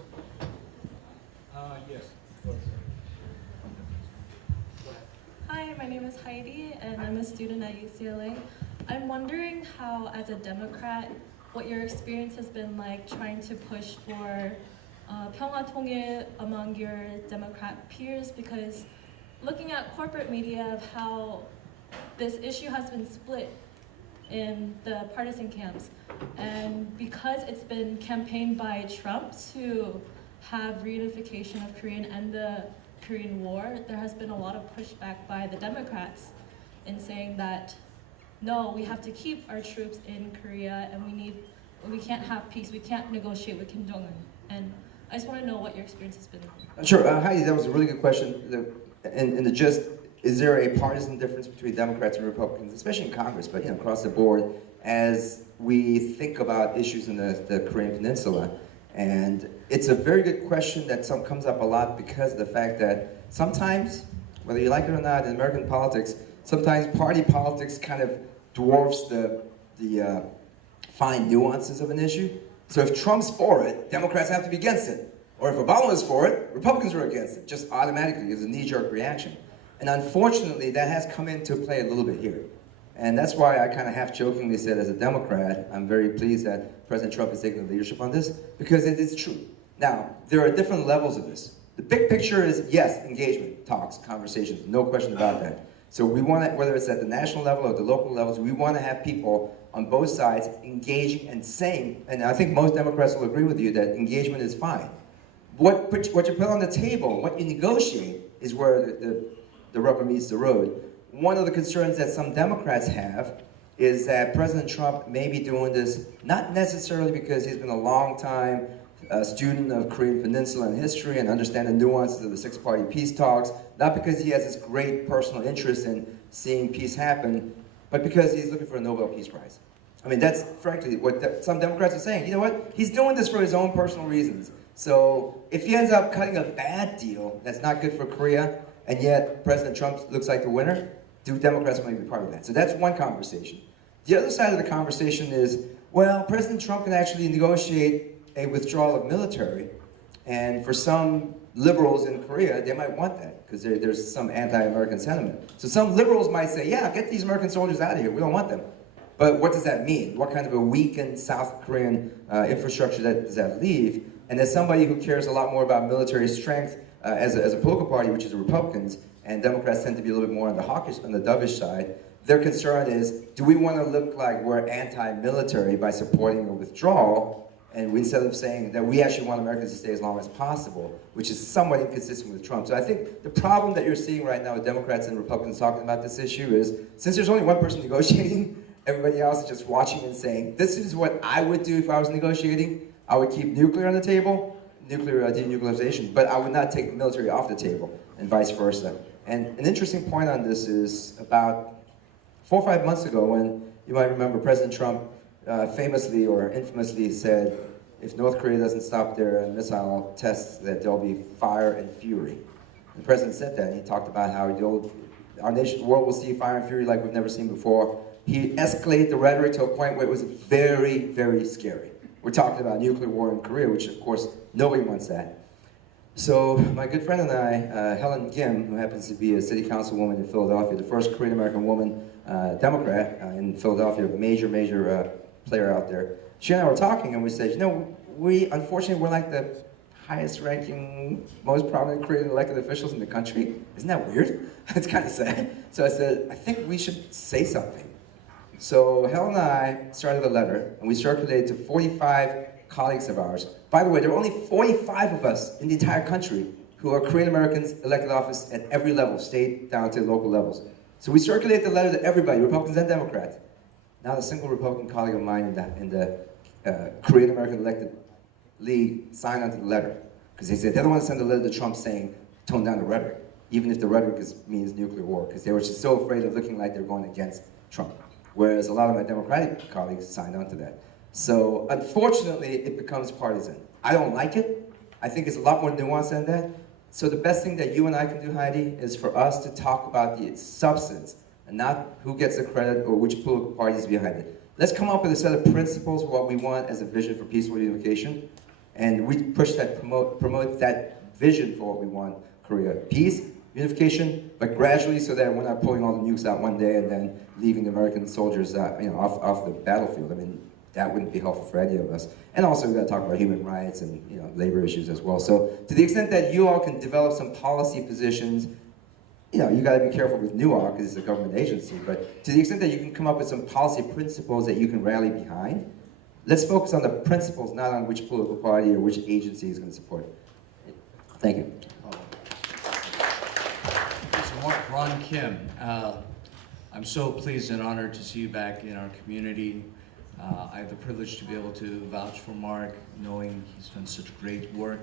Yes. Hi, my name is Heidi, and I'm a student at UCLA. I'm wondering how, as a Democrat, what your experience has been like trying to push for 평화통일 among your Democrat peers, because looking at corporate media of how this issue has been split in the partisan camps, and because it's been campaigned by Trump to have reunification of Korea and end the Korean War, there has been a lot of pushback by the Democrats in saying that no, we have to keep our troops in Korea and we need we can't have peace, we can't negotiate with Kim Jong-un. And I just want to know what your experience has been. Sure, Heidi, that was a really good question. In the gist, is there a partisan difference between Democrats and Republicans, especially in Congress, but across the board, as we think about issues in the Korean Peninsula? And it's a very good question that comes up a lot because of the fact that sometimes, whether you like it or not, in American politics, sometimes party politics kind of dwarfs the fine nuances of an issue. So if Trump's for it, Democrats have to be against it. Or if Obama is for it, Republicans are against it, just automatically. It's a knee-jerk reaction. And unfortunately, that has come into play a little bit here. And that's why I kind of half-jokingly said, as a Democrat, I'm very pleased that President Trump is taking the leadership on this, because it is true. Now, there are different levels of this. The big picture is, yes, engagement, talks, conversations, no question about that. So we want to, whether it's at the national level or the local levels, we want to have people on both sides engaging and saying, and I think most Democrats will agree with you that engagement is fine. What you put on the table, what you negotiate, is where the rubber meets the road. One of the concerns that some Democrats have is that President Trump may be doing this not necessarily because he's been a long time student of Korean Peninsula and history and understand the nuances of the six-party peace talks, not because he has this great personal interest in seeing peace happen, but because he's looking for a Nobel Peace Prize. I mean, that's frankly what some Democrats are saying. You know what? He's doing this for his own personal reasons. So if he ends up cutting a bad deal that's not good for Korea, and yet President Trump looks like the winner, do Democrats want to be part of that? So that's one conversation. The other side of the conversation is, well, President Trump can actually negotiate a withdrawal of military, and for some liberals in Korea, they might want that, because there's some anti-American sentiment. So some liberals might say, yeah, get these American soldiers out of here, we don't want them. But what does that mean? What kind of a weakened South Korean infrastructure does that leave? And as somebody who cares a lot more about military strength as a political party, which is the Republicans, and Democrats tend to be a little bit more on the hawkish, on the dovish side, their concern is, do we want to look like we're anti-military by supporting a withdrawal, and instead of saying that we actually want Americans to stay as long as possible, which is somewhat inconsistent with Trump. So I think the problem that you're seeing right now with Democrats and Republicans talking about this issue is, since there's only one person negotiating, everybody else is just watching and saying, this is what I would do if I was negotiating. I would keep nuclear on the table, nuclear denuclearization, but I would not take the military off the table, and vice versa. And an interesting point on this is about 4 or 5 months ago, when you might remember President Trump famously or infamously said, if North Korea doesn't stop their missile tests, that there'll be fire and fury. The president said that, and he talked about how our nation, the world will see fire and fury like we've never seen before. He escalated the rhetoric to a point where it was very, very scary. We're talking about nuclear war in Korea, which of course, nobody wants that. So my good friend and I, Helen Kim, who happens to be a city councilwoman in Philadelphia, the first Korean American woman Democrat in Philadelphia, major player out there. She and I were talking, and we said, you know, unfortunately, we're like the highest ranking, most prominent Korean elected officials in the country. Isn't that weird? It's kind of sad. So I said, I think we should say something. So Helen and I started a letter, and we circulated to 45 colleagues of ours. By the way, there are only 45 of us in the entire country who are Korean Americans elected office at every level, state down to local levels. So we circulated the letter to everybody, Republicans and Democrats. Not a single Republican colleague of mine in the Korean American elected league signed onto the letter, because they said they don't want to send a letter to Trump saying, tone down the rhetoric, even if the rhetoric means nuclear war, because they were just so afraid of looking like they're going against Trump. Whereas a lot of my Democratic colleagues signed on to that. So unfortunately, it becomes partisan. I don't like it. I think it's a lot more nuanced than that. So the best thing that you and I can do, Heidi, is for us to talk about the substance and not who gets the credit or which political party is behind it. Let's come up with a set of principles, what we want as a vision for peaceful unification, and we push that, promote that vision for what we want Korea. Peace, unification, but gradually so that we're not pulling all the nukes out one day and then leaving the American soldiers off the battlefield. I mean, that wouldn't be helpful for any of us. And also, we've got to talk about human rights and labor issues as well. So to the extent that you all can develop some policy positions, you got to be careful with NUAC because it's a government agency, but to the extent that you can come up with some policy principles that you can rally behind, let's focus on the principles, not on which political party or which agency is going to support it. Thank you. So Ron Kim, I'm so pleased and honored to see you back in our community. I have the privilege to be able to vouch for Mark, knowing he's done such great work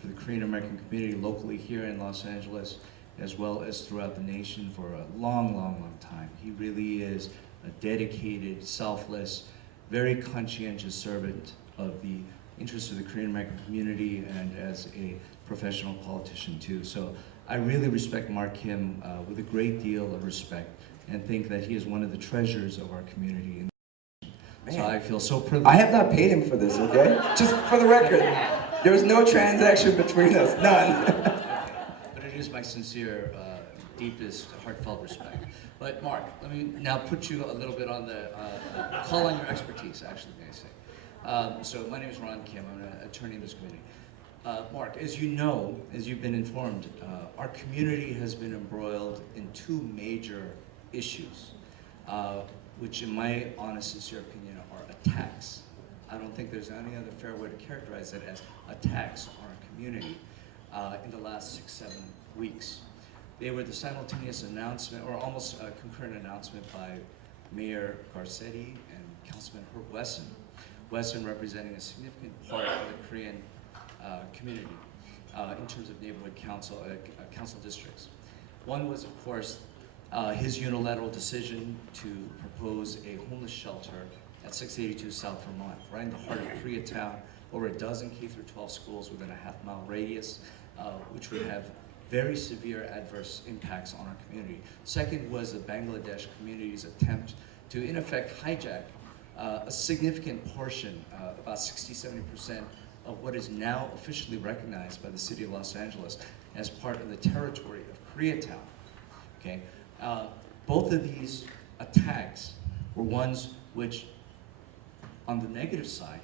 for the Korean American community locally here in Los Angeles, as well as throughout the nation for a long, long, long time. He really is a dedicated, selfless, very conscientious servant of the interests of the Korean American community and as a professional politician too. So I really respect Mark Kim with a great deal of respect and think that he is one of the treasures of our community. So I feel so privileged. I have not paid him for this, okay? Just for the record, there was no transaction between us, none. But it is my sincere, deepest, heartfelt respect. But Mark, let me now put you a little bit on the, call on your expertise, actually, may I say. So my name is Ron Kim, I'm an attorney in this community. Mark, as you know, as you've been informed, our community has been embroiled in two major issues, which in my honest, sincere opinion are attacks. I don't think there's any other fair way to characterize it as attacks on our community in the last 6-7 weeks. They were the simultaneous announcement, or almost a concurrent announcement by Mayor Garcetti and Councilman Herb Wesson. Wesson representing a significant part of the Korean community in terms of neighborhood council districts. One was, of course, his unilateral decision to propose a homeless shelter at 682 South Vermont, right in the heart of Koreatown, over a dozen K-12 schools within a half-mile radius, which would have very severe adverse impacts on our community. Second was the Bangladesh community's attempt to, in effect, hijack a significant portion, about 60–70% of what is now officially recognized by the city of Los Angeles as part of the territory of Koreatown. Okay? Both of these attacks were ones which, on the negative side,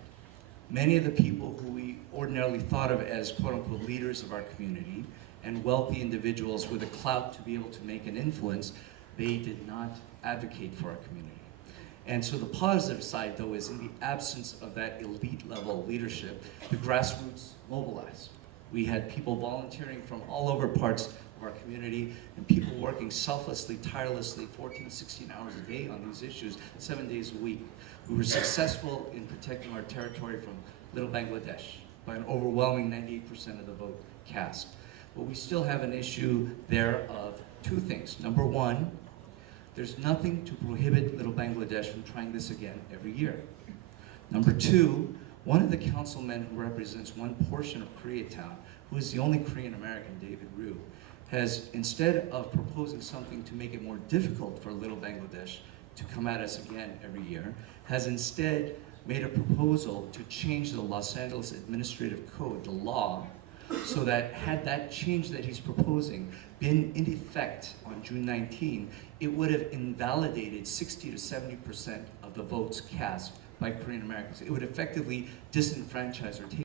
many of the people who we ordinarily thought of as quote-unquote leaders of our community and wealthy individuals with the clout to be able to make an influence, they did not advocate for our community. And so the positive side, though, is in the absence of that elite level leadership, the grassroots mobilized. We had people volunteering from all over parts of our community and people working selflessly, tirelessly, 14, 16 hours a day on these issues, 7 days a week. We were successful in protecting our territory from Little Bangladesh by an overwhelming 98% of the vote cast. But we still have an issue there of two things. Number one, there's nothing to prohibit Little Bangladesh from trying this again every year. Number two, one of the councilmen who represents one portion of Koreatown, who is the only Korean American, David Ryu, has, instead of proposing something to make it more difficult for Little Bangladesh to come at us again every year, has instead made a proposal to change the Los Angeles Administrative Code, the law, so that had that change that he's proposing been in effect on June 19, it would have invalidated 60–70% of the votes cast by Korean Americans. It would effectively disenfranchise or take